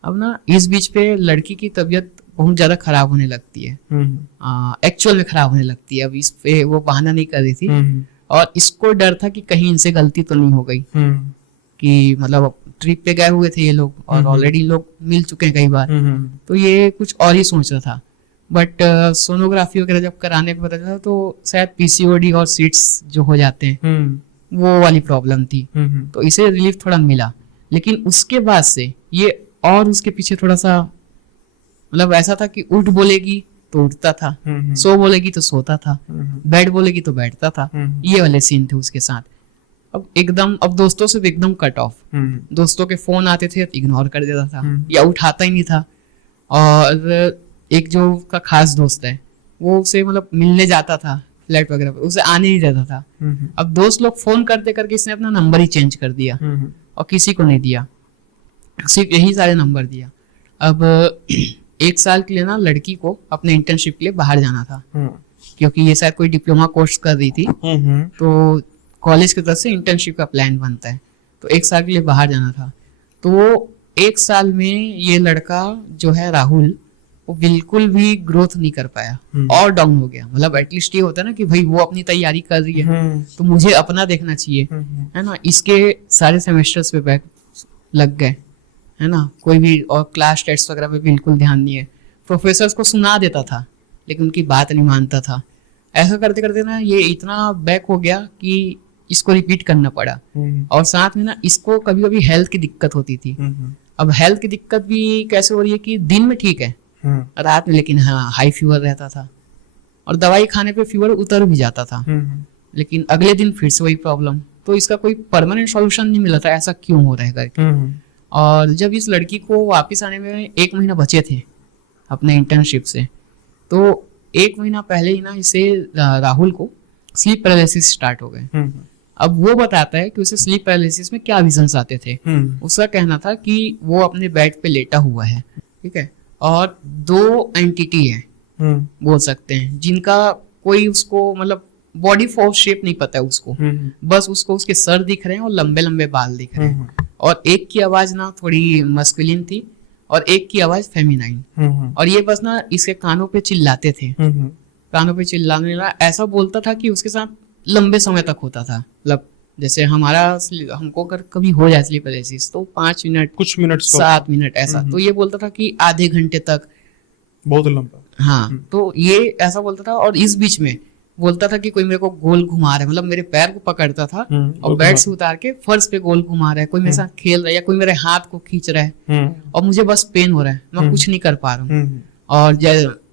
अब ना इस बीच पे लड़की की तबीयत बहुत ज्यादा खराब होने लगती है, एक्चुअल में खराब होने लगती है। अब इस पे वो बहाना नहीं कर रही थी, और इसको डर था कि कहीं इनसे गलती तो नहीं हो गई, कि मतलब ट्रिप पे गए हुए थे ये लोग और ऑलरेडी लोग मिल चुके हैं कई बार, तो ये कुछ और ही सोच रहा था। बट सोनोग्राफी वगैरह जब कराने पे पता चला तो शायद पीसीओडी और सीट्स जो हो जाते हैं वो वाली प्रॉब्लम थी, तो इसे रिलीफ थोड़ा मिला। लेकिन उसके बाद से ये और उसके पीछे थोड़ा सा मतलब ऐसा था कि उठ बोलेगी तो उठता था, सो बोलेगी तो सोता था, बैठ बोलेगी तो बैठता था, ये वाले सीन थे उसके साथ। अब एकदम अब दोस्तों से एकदम कट ऑफ, दोस्तों के फोन आते थे तो इग्नोर कर देता था या उठाता ही नहीं था। और एक जो उसका खास दोस्त है वो उसे मतलब मिलने जाता था फ्लैट वगैरह पे, उसे आने नहीं देता था। अब दोस्त लोग फोन करते करके इसने अपना नंबर ही चेंज कर दिया और किसी को नहीं दिया, सिर्फ यही सारे नंबर दिया। अब 1 साल के लिए ना लड़की को अपने इंटर्नशिप के लिए बाहर जाना था, क्योंकि ये शायद कोई डिप्लोमा कोर्स कर रही थी, तो कॉलेज की तरफ से इंटर्नशिप का प्लान बनता है, तो 1 साल के लिए बाहर जाना था। तो 1 साल में ये लड़का जो है राहुल, वो बिल्कुल भी ग्रोथ नहीं कर पाया और डाउन हो गया। मतलब एटलीस्ट ये होता है ना कि भाई वो अपनी तैयारी कर रही है तो मुझे अपना देखना चाहिए, है ना। इसके सारे सेमेस्टर्स पे बैक लग गए, है ना, कोई भी, और क्लास टेस्ट वगैरह पे बिल्कुल ध्यान नहीं है। प्रोफेसर्स को सुना देता था लेकिन उनकी बात नहीं मानता था। ऐसा करते करते ना ये इतना बैक हो गया कि इसको रिपीट करना पड़ा। और साथ में ना इसको कभी कभी हेल्थ की दिक्कत होती थी। अब हेल्थ की दिक्कत भी कैसे हो रही है कि दिन में ठीक है, रात में लेकिन हाँ हाई फीवर रहता था, और दवाई खाने पे फीवर उतर भी जाता था, लेकिन अगले दिन फिर से वही प्रॉब्लम। तो इसका कोई परमानेंट सॉल्यूशन नहीं मिला था, ऐसा क्यों हो रहा है करके। और जब इस लड़की को वापस आने में 1 महीना बचे थे अपने इंटर्नशिप से, तो 1 महीना पहले ही ना इसे राहुल को स्लीप पैरालिसिस स्टार्ट हो गए। अब वो बताता है कि उसे स्लीप पैरालिसिस में क्या विजन्स आते थे। उसका कहना था कि वो अपने बेड पे लेटा हुआ है, ठीक है, और 2 एंटिटी है बोल सकते हैं, जिनका कोई उसको मतलब बॉडी फोर्स शेप नहीं पता है उसको, बस उसको उसके सर दिख रहे हैं और लंबे लंबे बाल दिख रहे हैं। और एक की आवाज ना थोड़ी मस्कुलिन थी और एक की आवाज फेमिनाइन, और ये बस ना इसके कानों पे चिल्लाते थे। कानों पे चिल्लाने लगा, ऐसा बोलता था कि उसके साथ लंबे समय तक होता था। मतलब जैसे हमको अगर कभी हो जाए स्लीप पैरालिसिस तो 5 मिनट, कुछ मिनट, 7 मिनट ऐसा, तो ये बोलता था कि आधे घंटे तक, बहुत लंबा। हाँ, तो ये ऐसा बोलता था। और इस बीच में बोलता था कि कोई मेरे को गोल घुमा रहा है, मतलब मेरे पैर को पकड़ता था और बेड से उतार के फर्श पे गोल घुमा रहा है, कोई मेरे साथ खेल रहा है या कोई मेरे हाथ को खींच रहा है और मुझे बस पेन हो रहा है, मैं कुछ नहीं कर पा रहा हूँ।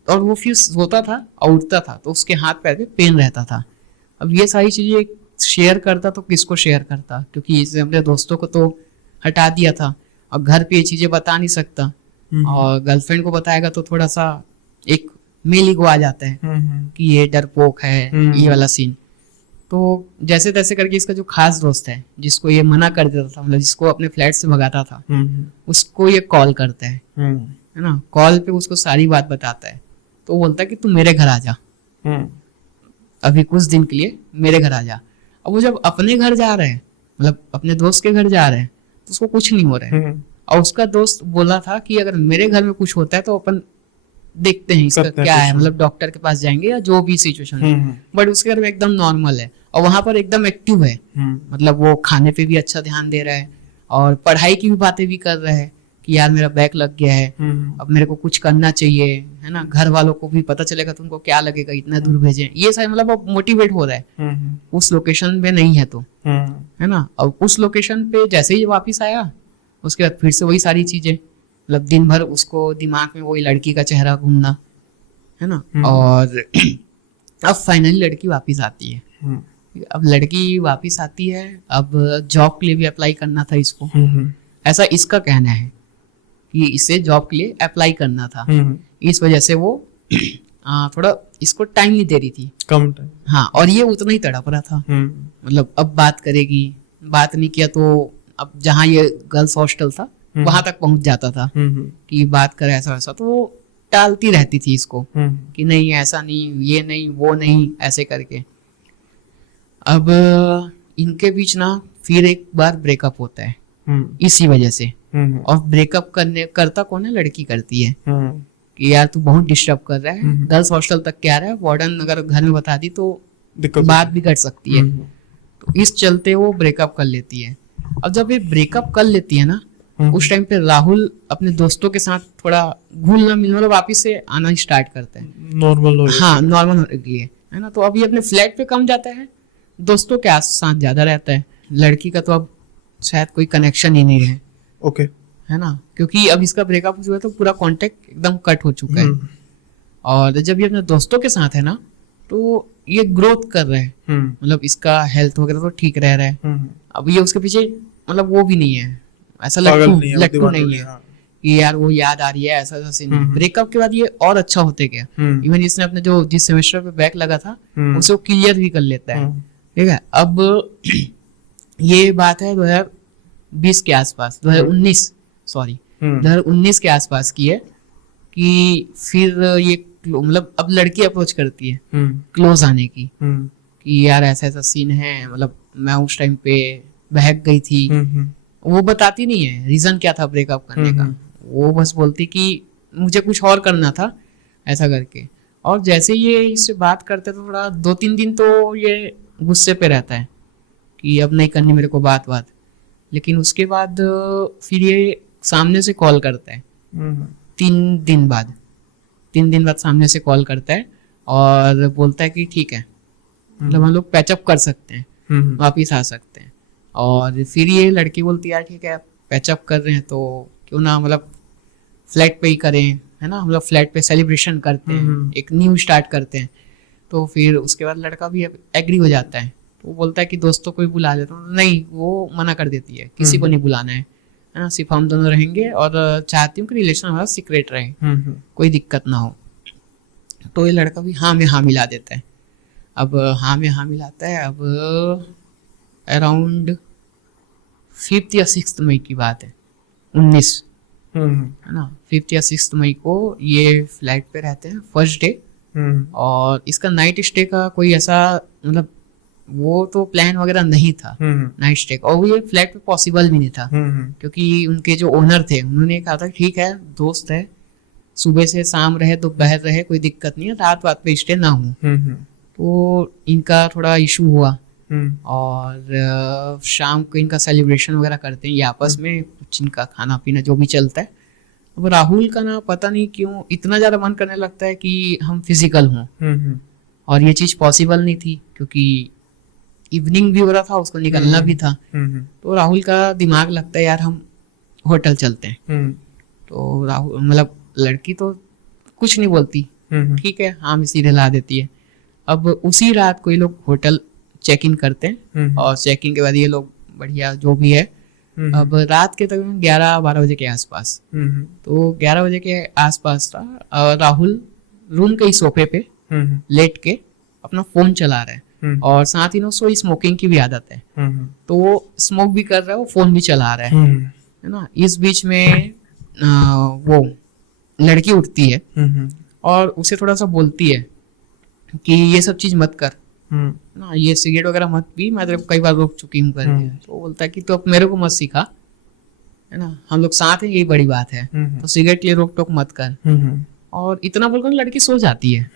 और वो फिर सोता था और उठता था तो उसके हाथ पैर पे पेन रहता था। अब ये सारी चीजें शेयर करता तो किसको शेयर करता, क्योंकि इसे अपने दोस्तों को तो हटा दिया था और घर पे ये चीजें बता नहीं सकता, और गर्लफ्रेंड को बताएगा तो थोड़ा सा एक मेल ईगो आ जाता है कि ये डरपोक है, ये वाला सीन। तो जैसे तैसे करके इसका जो खास दोस्त है जिसको ये मना कर देता था, मतलब जिसको अपने फ्लैट से भगाता था, उसको ये कॉल करता है ना। कॉल पे उसको सारी बात बताता है, तो बोलता है कि तू मेरे घर आ जा, अभी कुछ दिन के लिए मेरे घर आ जा। अब वो जब अपने घर जा रहे हैं, मतलब अपने दोस्त के घर जा रहे हैं, तो उसको कुछ नहीं हो रहा है। और उसका दोस्त बोला था कि अगर मेरे घर में कुछ होता है तो अपन देखते हैं इसका क्या है, मतलब डॉक्टर के पास जाएंगे या जो भी सिचुएशन है। बट उसके घर में एकदम नॉर्मल है और वहां पर एकदम एक्टिव है, मतलब वो खाने पे भी अच्छा ध्यान दे रहा है और पढ़ाई की भी बातें भी कर रहा है कि यार मेरा बैक लग गया है, अब मेरे को कुछ करना चाहिए, है ना। घर वालों को भी पता चलेगा तो उनको क्या लगेगा, इतना दूर भेजे, ये सारे मतलब वो मोटिवेट हो रहा है उस लोकेशन पे नहीं है तो, है ना। और उस लोकेशन पे जैसे ही वापिस आया उसके बाद फिर से वही सारी चीजें, मतलब दिन भर उसको दिमाग में वही लड़की का चेहरा घूमना, है ना। और अब फाइनली लड़की वापिस आती है। अब लड़की वापिस आती है, अब जॉब के लिए भी अप्लाई करना था इसको, ऐसा इसका कहना है कि इसे जॉब के लिए अप्लाई करना था। इस वजह से वो थोड़ा इसको टाइम नहीं दे रही थी, कम टाइम। हाँ, और ये उतना ही तड़प रहा था, मतलब अब बात करेगी, बात नहीं किया तो अब जहाँ ये गर्ल्स हॉस्टल था वहां तक पहुंच जाता था कि बात करे ऐसा वैसा, तो वो टालती रहती थी इसको कि नहीं ऐसा नहीं, ये नहीं, वो नहीं, ऐसे करके। अब इनके बीच ना फिर एक बार ब्रेकअप होता है इसी वजह से। और ब्रेकअप करता कौन है, लड़की करती है कि यार तू बहुत डिस्टर्ब कर रहा है, गर्ल्स हॉस्टल तक क्या रहा है, वार्डन अगर घर में बता दी तो बात बिगड़ सकती है। तो इस चलते वो ब्रेकअप कर लेती है। अब जब ये ब्रेकअप कर लेती है ना, उस टाइम पे राहुल अपने दोस्तों के साथ थोड़ा घुलना मिलना, मतलब वापिस से आना स्टार्ट करता है, नॉर्मल हो, हाँ नॉर्मल होने के लिए, है ना। तो अभी अपने फ्लैट पे कम जाता है, दोस्तों के साथ ज्यादा रहता है। लड़की का तो अब शायद कोई कनेक्शन ही नहीं है, ओके, है ना, क्योंकि अब इसका ब्रेकअप हुआ है तो पूरा कांटेक्ट एकदम कट हो चुका है। और जब ये अपने दोस्तों के साथ है ना तो ये ग्रोथ कर रहा है, मतलब इसका हेल्थ वगैरह तो ठीक रह रहा है। अब ये उसके पीछे मतलब वो भी नहीं है, ऐसा लट्टू नहीं है कि यार वो याद आ रही है, ऐसा ऐसा सीन। ब्रेकअप के बाद ये और अच्छा होते गया। इवन इसने अपने जिस सेमेस्टर पे बैक लगा था उसे वो क्लियर भी कर लेता है। ठीक है, अब ये बात है 2020 के आसपास, 2019 के आसपास की है कि फिर ये मतलब अब लड़की अप्रोच करती है क्लोज आने की कि यार ऐसा ऐसा सीन है, मतलब मैं उस टाइम पे बहक गई थी। वो बताती नहीं है रीजन क्या था ब्रेकअप करने का, वो बस बोलती कि मुझे कुछ और करना था ऐसा करके। और जैसे ये इससे बात करते तो थोड़ा 2-3 दिन तो ये गुस्से पे रहता है कि अब नहीं करनी मेरे को बात, लेकिन उसके बाद फिर ये सामने से कॉल करता है 3 दिन बाद सामने से कॉल करता है और बोलता है कि ठीक है, मतलब हम लोग पैचअप कर सकते हैं, वापिस आ सकते हैं। और फिर ये लड़की बोलती है यार ठीक है, पैचअप कर रहे हैं तो क्यों ना मतलब फ्लैट पे ही करें, है ना, मतलब फ्लैट पे सेलिब्रेशन करते हैं, एक न्यू स्टार्ट करते हैं। तो फिर उसके बाद लड़का भी एग्री हो जाता है। तो वो बोलता है कि दोस्तों को भी बुला लेता हूँ, नहीं वो मना कर देती है, किसी को नहीं बुलाना है ना, सिर्फ हम दोनों रहेंगे और चाहती हूँ कि रिलेशन हमारा सीक्रेट रहे, कोई दिक्कत ना हो। तो ये लड़का भी हाँ में हाँ मिला देता है। अब हाँ में हाँ मिलाता है। अब अराउंड 5th या 6th मई की बात है, 19, है ना, 5th या 6th मई को ये फ्लैट पे रहते हैं फर्स्ट डे। और इसका नाइट स्टे का कोई ऐसा मतलब वो तो प्लान वगैरह नहीं था नाइट स्टे का, और वो ये फ्लैट पे पॉसिबल भी नहीं था क्योंकि उनके जो ओनर थे उन्होंने कहा था ठीक है दोस्त है, सुबह से शाम रहे दोपहर रहे कोई दिक्कत नहीं है, रात पे स्टे ना हो। तो इनका थोड़ा इशू हुआ और शाम को इनका सेलिब्रेशन वगैरह करते हैं ये आपस में, कुछ इनका खाना पीना जो भी चलता है। अब राहुल का ना पता नहीं क्यों इतना ज्यादा मन करने लगता है कि हम फिजिकल हों, और ये चीज पॉसिबल नहीं थी क्योंकि इवनिंग भी हो रहा था, उसको निकलना भी था। तो राहुल का दिमाग लगता है यार हम होटल चलते हैं। तो राहुल मतलब लड़की तो कुछ नहीं बोलती, ठीक है हाँ में सीधे ला देती है। अब उसी रात को ये लोग होटल चेक इन करते हैं और चेक इन के बाद ये लोग बढ़िया जो भी है, अब रात के तकरीबन 11-12 बजे के आसपास, तो 11 बजे के आसपास था, राहुल रूम के ही सोफे पे लेट के अपना फोन चला रहा है और साथ ही ना उसको स्मोकिंग की भी आदत है, तो वो स्मोक भी कर रहा है, वो फोन भी चला रहा है ना। इस बीच में वो लड़की उठती है और उसे थोड़ा सा बोलती है कि ये सब चीज मत कर ना, ये सिगरेट वगैरह मत पी, मैं तेरे को कई बार रोक चुकी हूँ करके। तो बोलता है कि तो अब मेरे को मत सिखा, है ना, हम लोग साथ हैं यही बड़ी बात है, तो सिगरेट ये रोक टोक मत कर। और इतना बोलकर लड़की सो जाती है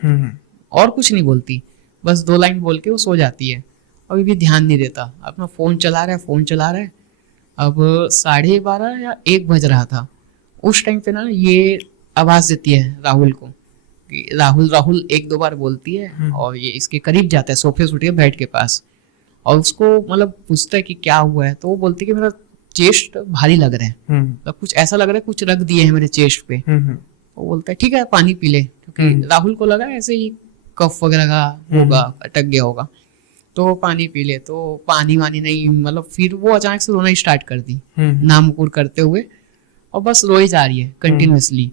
और कुछ नहीं बोलती, बस 2 लाइन बोल के वो सो जाती है। अभी भी ध्यान नहीं देता, अपना फोन चला रहा है। अब 12:30 या 1 बज रहा था, उस टाइम पे ना ये आवाज देती है राहुल को कि राहुल 1-2 बार बोलती है और ये इसके करीब जाता है, सोफे उठ के बेड के पास, और उसको मतलब पूछता है कि क्या हुआ है। तो वो बोलती है कि मेरा चेस्ट भारी लग रहा है, मतलब कुछ ऐसा लग रहा है कुछ रख दिए है मेरे चेस्ट पे। वो बोलता है ठीक है पानी पी ले, क्योंकि राहुल को लगा ऐसे ही कफ वगैरह का होगा, अटक गया होगा, तो पानी पी ले। तो पानी वानी नहीं, मतलब फिर वो अचानक से रोना स्टार्ट कर दी नामकुर करते हुए, और बस रोई जा रही है कंटिन्यूअसली।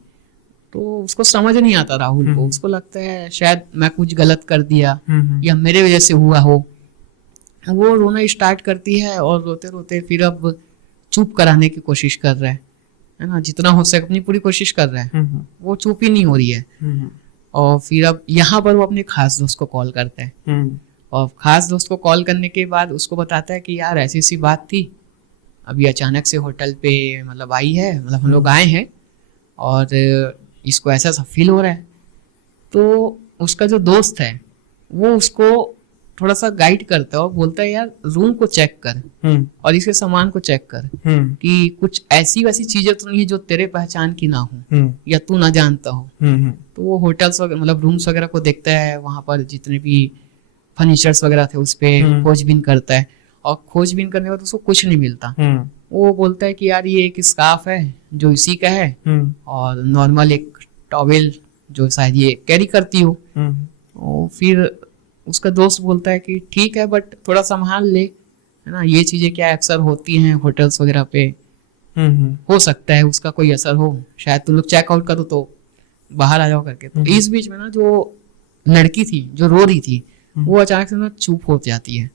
तो उसको समझ नहीं आता राहुल को, उसको लगता है शायद मैं कुछ गलत कर दिया या मेरे वजह से हुआ हो। वो रोना स्टार्ट करती है और रोते रोते फिर अब चुप कराने की कोशिश कर रहा है ना, जितना हो सके अपनी पूरी कोशिश कर रहा है, वो चुप ही नहीं हो रही है। और फिर अब यहाँ पर वो अपने खास दोस्त को कॉल करता है, और खास दोस्त को कॉल करने के बाद उसको बताता है कि यार ऐसी सी बात थी, अभी अचानक से होटल पे मतलब आई है, मतलब हम लोग आए हैं और इसको ऐसा सा फील हो रहा है। तो उसका जो दोस्त है वो उसको थोड़ा सा गाइड करता है और बोलता है यार रूम को चेक कर और इसके सामान को चेक कर कि कुछ ऐसी वैसी चीजें तो नहीं है जो तेरे पहचान की ना हो या तू ना जानता हो। तो वो होटल्स वगैरह मतलब रूम्स वगैरह को देखता है, वहां पर जितने भी फर्नीचर्स वगैरह थे उस पर खोजबीन करता है, और खोजबीन करने के बाद उसको कुछ नहीं मिलता। वो बोलता है कि यार ये एक स्कार्फ है जो इसी का है, और नॉर्मल एक टॉवेल जो शायद ये कैरी करती हो। और फिर उसका दोस्त बोलता है कि ठीक है बट थोड़ा संभाल ले, है ना, ये चीजें क्या अक्सर होती हैं होटल्स वगैरह पे, हो सकता है उसका कोई असर हो, शायद तुम लोग चेकआउट करो तो बाहर आ जाओ करके। तो इस बीच में ना जो लड़की थी जो रो रही थी वो अचानक से ना चुप हो जाती है,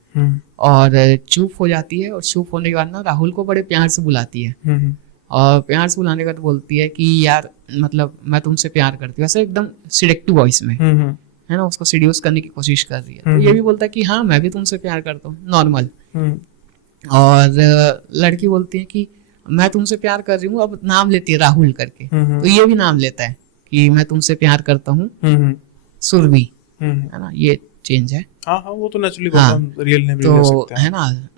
और चुप हो जाती है, और चुप होने के बाद ना राहुल को बड़े प्यार से बुलाती है, और प्यार से बुलाने के बाद बोलती है कि यार मतलब मैं तुमसे प्यार करती हूँ, ऐसे एकदम सिलेक्टिव वॉइस में, है ना, उसको सीड्यूस करने की कोशिश कर रही है। तो ये भी बोलता है कि हाँ मैं भी तुमसे प्यार करता हूँ, नॉर्मल। और लड़की बोलती है कि मैं तुमसे प्यार कर रही हूँ, अब नाम लेती है राहुल करके। तो ये भी नाम लेता है कि मैं तुमसे प्यार करता हूँ सुरभि, है ना, ये चेंज है। हाँ हाँ, वो तो नेचुरली बात है, हम रियल नेम ले सकते हैं, है ना,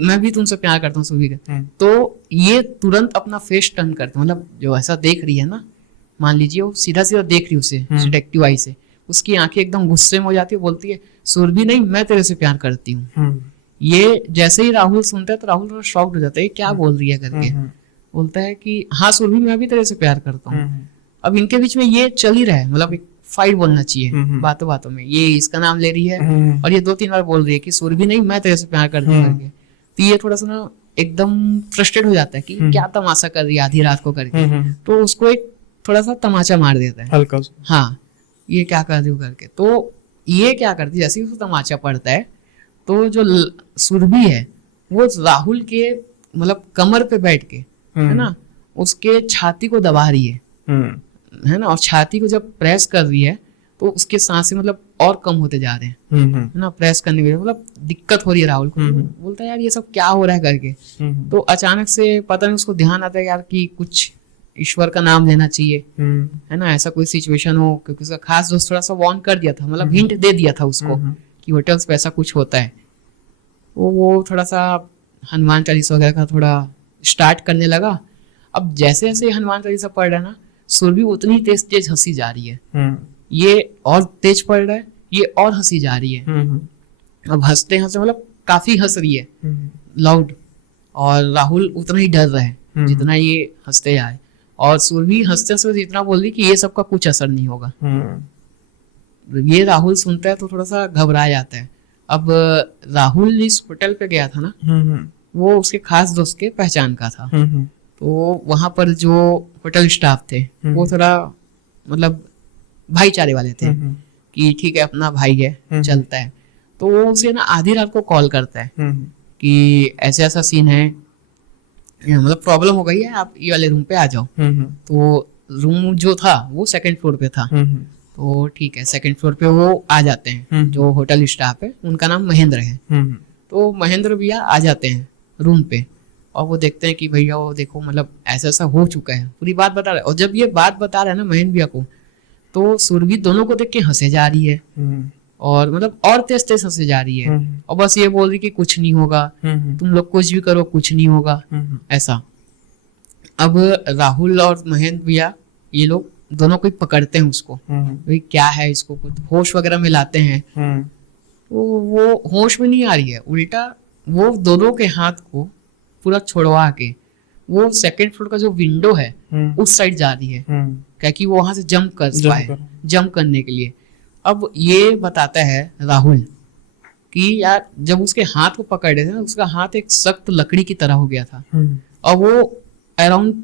मैं भी तुमसे प्यार करता हूँ सुरभि का। तो ये तुरंत अपना फेस टर्न करते हैं, मतलब जो ऐसा देख रही है ना, मान लीजिए वो सीधा सीधा देख रही है उसे सिलेक्टिव आई से, उसकी आंखें एकदम गुस्से में हो जाती है, बोलती है सुरभि नहीं, मैं तेरे से प्यार करती हूँ। ये जैसे ही राहुल सुनता है तो राहुल थोड़ा शॉक्ड हो जाता है, क्या बोल रही है करके। बोलता है कि हाँ सुरभि मैं भी तेरे से प्यार करता हूँ। अब इनके बीच में ये चल ही रहा है, मतलब एक फाइट बोलना चाहिए बातों बातों में, ये इसका नाम ले रही है और ये 2-3 बार बोल रही है कि सुरभि नहीं, मैं तेरे से प्यार करती हूँ करके। तो ये थोड़ा सा ना एकदम फ्रस्ट्रेट हो जाता है कि क्या तमाशा कर रही है आधी रात को करके। तो उसको एक थोड़ा सा तमाचा मार देता है हल्का सा, हाँ ये क्या कर रही हूँ करके। तो ये क्या करती है, जैसे ही उसको तमाचा पड़ता है तो जो सुरभि है वो राहुल के मतलब कमर पे बैठ के, है ना, उसके छाती को दबा रही है ना, और छाती को जब प्रेस कर रही है तो उसके सांसें मतलब और कम होते जा रहे हैं, है ना, प्रेस करने में मतलब दिक्कत हो रही है राहुल को। बोलता है यार ये सब क्या हो रहा है करके। तो अचानक से पता नहीं उसको ध्यान आता है यार कि कुछ ईश्वर का नाम लेना चाहिए, है ना, ऐसा कोई सिचुएशन हो, क्योंकि उसका खास दोस्त थोड़ा सा वार्न कर दिया था, मतलब हिंट दे दिया था उसको कि होटल्स पे ऐसा कुछ होता है। वो थोड़ा सा हनुमान चालीसा वगैरह का थोड़ा स्टार्ट करने लगा। अब जैसे जैसे हनुमान चालीसा पढ़ रहा है ना, सुरभि उतनी तेज तेज हंसी जा रही है, ये और तेज पढ़ रहा है, ये और हंसी जा रही है। अब हंसते हंसते मतलब काफी हंस रही है लाउड, और राहुल उतना ही डर रहा है जितना ये हंसते आए, और सुरभि हंसते हंसते इतना बोल रही कि ये सबका कुछ असर नहीं होगा। ये राहुल सुनता है तो थोड़ा सा घबरा जाता है। अब राहुल इस होटल पे गया था ना, वो उसके खास दोस्त के पहचान का था। तो वहां पर जो होटल स्टाफ थे वो थोड़ा मतलब भाईचारे वाले थे कि ठीक है अपना भाई है चलता है। तो वो उसे ना आधी रात को कॉल करता है कि ऐसे ऐसा सीन है, मतलब प्रॉब्लम हो गई है, आप ये वाले रूम पे आ जाओ। तो रूम जो था वो 2nd फ्लोर पे था। तो ठीक है 2nd फ्लोर पे वो आ जाते हैं, जो होटल स्टाफ है उनका नाम महेंद्र है। तो महेंद्र भैया आ जाते हैं रूम पे, और वो देखते हैं कि भैया वो देखो मतलब ऐसा ऐसा हो चुका है, पूरी बात बता रहे हैं। और जब ये बात बता रहे हैं ना महेंद्र भैया को, तो सुरभि दोनों को देख के हंसे जा रही है, और मतलब और तेज तेज हंसे जा रही है, और बस ये बोल रही कि कुछ नहीं होगा, तुम लोग कुछ भी करो कुछ नहीं होगा, ऐसा। अब राहुल और महेंद्र भैया ये लोग दोनों को पकड़ते हैं उसको, भाई क्या है, इसको कुछ होश वगैरह में लाते हैं। तो वो होश में नहीं आ रही है, उल्टा वो दोनों के हाथ को पूरा छुड़वा के वो 2nd फ्लोर का जो विंडो है उस साइड जा रही है, क्योंकि वो वहां से जंप करने के लिए। अब ये बताता है राहुल कि यार जब उसके हाथ को पकड़ रहे थे ना, उसका हाथ एक सख्त लकड़ी की तरह हो गया था, और वो अराउंड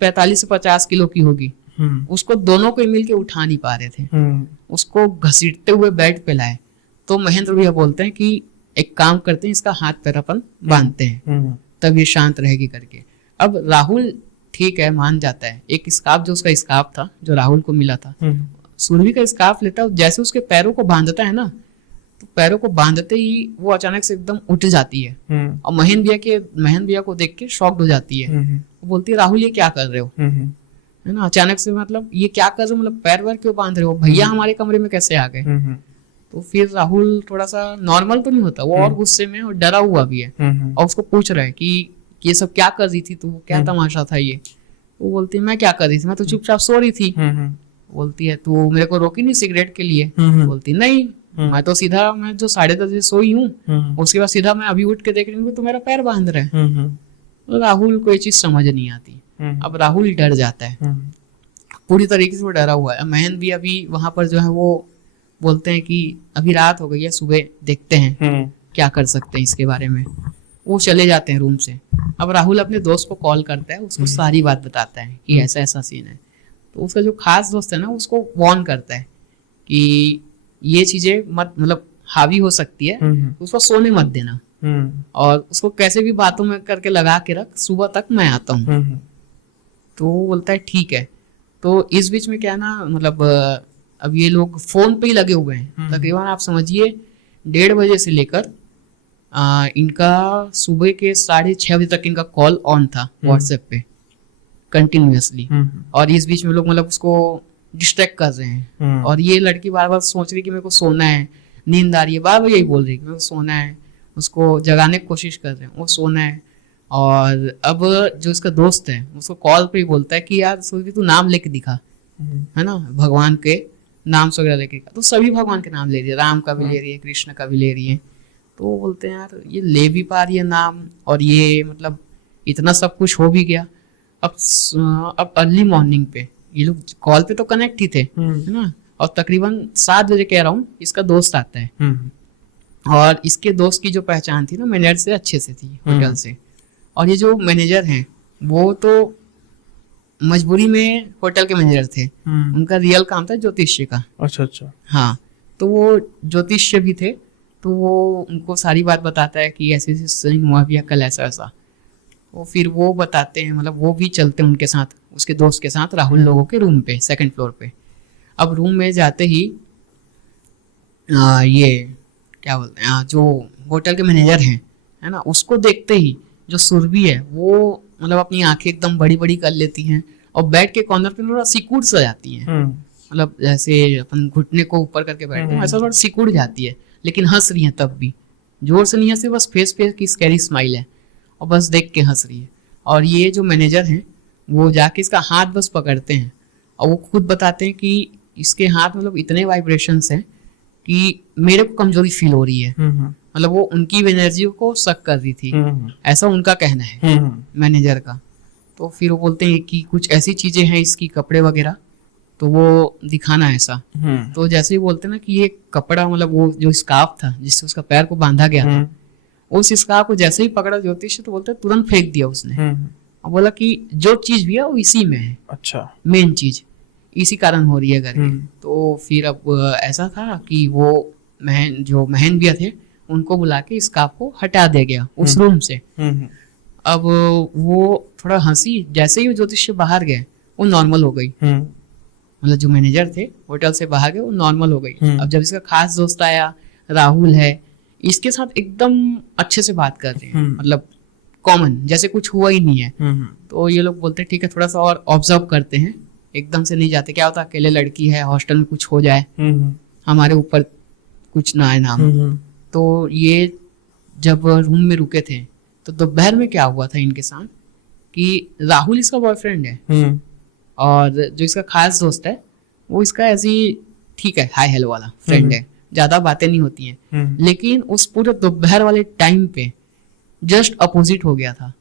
45 से 50 किलो की होगी। उसको दोनों को मिलके उठा नहीं पा रहे थे, उसको घसीटते हुए बेड पे लाए। तो महेंद्र भैया बोलते हैं कि एक काम करते हैं, इसका हाथ पैर अपन बांधते हैं तब ये शांत रहेगी करके। अब राहुल ठीक है मान जाता है, एक स्कार्फ जो उसका स्कार्फ था जो राहुल को मिला था, सुरभि का स्कार्फ लेता है, जैसे उसके पैरों को बांधता है ना, तो पैरों को बांधते ही वो अचानक से एकदम उठ जाती है, और महेंद्र भैया को देख के शॉक्ड हो जाती है। वो बोलती है राहुल ये क्या कर रहे हो, है ना, अचानक से मतलब ये क्या कर रहे हो, मतलब पैर वैर क्यों बांध रहे हो, भैया हमारे कमरे में कैसे आ गए। तो फिर राहुल थोड़ा सा नॉर्मल तो नहीं होता, वो और गुस्से में और डरा हुआ भी है, और उसको पूछ रहा है कि ये सब क्या कर रही थी तू, क्या तमाशा था ये। वो बोलती है मैं क्या कर रही थी, मैं तो चुपचाप सो रही थी। बोलती है तू मेरे को रोकी नहीं सिगरेट के लिए। बोलती नहीं, मैं तो सीधा मैं जो 10:30 बजे सोई हूँ, उसके बाद सीधा मैं अभी उठ के देख रही हूँ तो मेरा पैर बांध रहा है। तो राहुल को ये चीज समझ नहीं आती। अब राहुल डर जाता है, पूरी तरीके से वो डरा हुआ है। महेंद्र भी अभी वहां पर जो है वो बोलते हैं कि अभी रात हो गई है, सुबह देखते हैं क्या कर सकते हैं इसके बारे में। वो चले जाते हैं रूम से। अब राहुल अपने दोस्त को कॉल करता है, उसको सारी बात बताता है कि ऐसा ऐसा सीन है। तो उसका जो खास दोस्त है ना, उसको वार्न करता है कि ये चीजें मत, मतलब हावी हो सकती है, उसको सोने मत देना, और उसको कैसे भी बातों में करके लगा के रख, सुबह तक मैं आता हूँ। तो वो बोलता है ठीक है। तो इस बीच में क्या ना, मतलब अब ये लोग फोन पे ही लगे हुए हैं। तकरीबन आप समझिए 1:30 बजे से लेकर इनका सुबह के 6:30 बजे तक इनका कॉल ऑन था व्हाट्सएप पे कंटिन्यूअसली। और इस बीच में लोग मतलब उसको डिस्ट्रैक्ट कर रहे हैं। और ये लड़की बार बार सोच रही कि मेरे को सोना है, नींद आ रही है, बार बार यही बोल रही है कि मेरे को सोना है। उसको जगाने की कोशिश कर रहे हैं, वो सोना है। और अब जो इसका दोस्त है उसको कॉल पे ही बोलता है कि यार सुरभि तू नाम लेके दिखा, है ना, भगवान के नाम वगैरह लेके। तो सभी भगवान के नाम ले रही है, राम का भी ले रही है, कृष्ण का भी ले रही है। तो वो बोलते हैं यार ये ले भी पा रही है नाम, और ये मतलब इतना सब कुछ हो भी गया। अब अर्ली मॉर्निंग पे ये लोग कॉल पे तो कनेक्ट ही थे, है ना, और तकरीबन 7 बजे कह रहा हूँ इसका दोस्त आता है। और इसके दोस्त की जो पहचान थी ना मैनेजर से अच्छे से थी, होटल से। और ये जो मैनेजर हैं वो तो मजबूरी में होटल के मैनेजर थे, उनका रियल काम था ज्योतिष्य का। अच्छा। हाँ, तो वो ज्योतिष्य भी थे। तो वो उनको सारी बात बताता है कि ऐसे ऐसे सीन हुआ भी, कल ऐसा ऐसा। वो फिर वो बताते हैं, मतलब वो भी चलते हैं उनके साथ, उसके दोस्त के साथ राहुल लोगों के रूम पे, 2nd फ्लोर पे। अब रूम में जाते ही ये क्या बोलते हैं, जो होटल के मैनेजर हैं, है ना, उसको देखते ही जो सुरभि है वो मतलब अपनी आंखें एकदम बड़ी बड़ी कर लेती हैं और बेड के कॉर्नर पे थोड़ा सिकुड़ सा जाती हैं। मतलब जैसे अपन घुटने को ऊपर करके बैठते हैं, ऐसा थोड़ा सिकुड़ जाती है। लेकिन हंस रही है, तब भी जोर से नहीं हंस रही, बस फेस पे की स्कैरी स्माइल है और बस देख के हंस रही है। और ये जो मैनेजर हैं वो जाके इसका हाथ बस पकड़ते हैं और वो खुद बताते हैं कि इसके हाथ मतलब इतने वाइब्रेशंस हैं कि मेरे को कमजोरी फील हो रही है। मतलब वो उनकी एनर्जी को शक कर रही थी, ऐसा उनका कहना है मैनेजर का। तो फिर वो बोलते हैं कि कुछ ऐसी चीजें हैं इसकी, कपड़े वगैरह, तो वो दिखाना ऐसा। तो जैसे ही बोलते हैं ना कि ये कपड़ा, मतलब वो जो स्कार्फ था जिससे उसका पैर को बांधा गया था, उस स्कार्फ को जैसे ही पकड़ा ज्योतिष, तो बोलते तुरंत फेंक दिया उसने और बोला कि जो चीज भी है वो इसी में है। अच्छा, मेन चीज इसी कारण हो रही है करके। तो फिर अब ऐसा था कि वो जो महन भैया थे उनको बुला के स्कार्फ को हटा दिया गया उस रूम से। अब वो थोड़ा हंसी, जैसे ही ज्योतिष बाहर गए वो नॉर्मल हो गई। मतलब जो मैनेजर थे होटल से बाहर गए वो नॉर्मल हो गई। अब जब इसका खास दोस्त आया राहुल है, इसके साथ एकदम अच्छे से बात कर रहे हैं, मतलब कॉमन जैसे कुछ हुआ ही नहीं है। तो ये लोग बोलते हैं ठीक है थोड़ा सा और ऑब्जर्व करते हैं, एकदम से नहीं जाते, क्या होता अकेले लड़की है, हॉस्टल में कुछ हो जाए, हमारे ऊपर कुछ ना आए नाम। तो ये जब रूम में रुके थे तो दोपहर में क्या हुआ था इनके साथ कि राहुल इसका बॉयफ्रेंड है और जो इसका खास दोस्त है वो इसका ऐसी ठीक है हाय हेलो वाला फ्रेंड है, ज्यादा बातें नहीं होती हैं। लेकिन उस पूरे दोपहर वाले टाइम पे जस्ट अपोजिट हो गया था।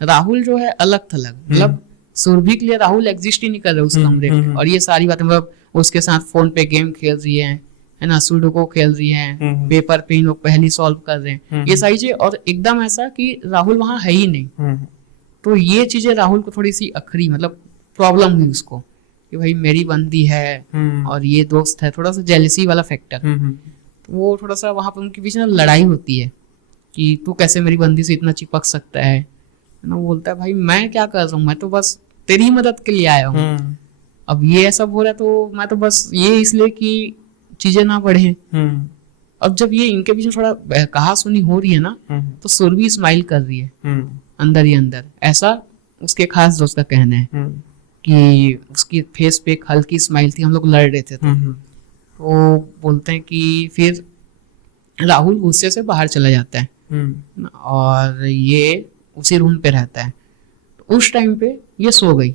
राहुल जो है अलग थलग, मतलब सुरभि के लिए राहुल एग्जिस्ट ही नहीं कर रहे उस कमरे में। और ये सारी बातें, मतलब उसके साथ फोन पे गेम खेल रही है ना, सुडोको खेल रही है, पेपर पे इन लोग पहली सॉल्व कर रहे हैं, ये सारी चीजें। और एकदम ऐसा कि राहुल वहां है ही नहीं। तो ये चीजें राहुल को थोड़ी सी अखरी, मतलब प्रॉब्लम हुई उसको कि भाई मेरी बंदी है और ये दोस्त है, थोड़ा सा जेलसी वाला फैक्टर। तो वो थोड़ा सा वहां पर उनके बीच में लड़ाई होती है कि तू कैसे मेरी बंदी से इतना चिपक सकता है ना। वो बोलता है भाई मैं क्या कर रहा हूँ, मैं तो बस तेरी मदद के लिए आया हूँ। अब ये सब हो रहा है तो मैं तो बस ये इसलिए कि चीजें ना बढ़े। अब जब ये इनके बीच में थोड़ा कहा सुनी हो रही है ना, तो सुरभि स्माइल कर रही है अंदर ही अंदर, ऐसा उसके खास दोस्त का कहना है कि उसकी फेस पे एक हल्की स्माइल थी, हम लोग लड़ रहे थे। तो बोलते हैं कि फिर राहुल गुस्से से बाहर चला जाता है और ये उसी रूम पे रहता है। तो उस टाइम पे ये सो गई।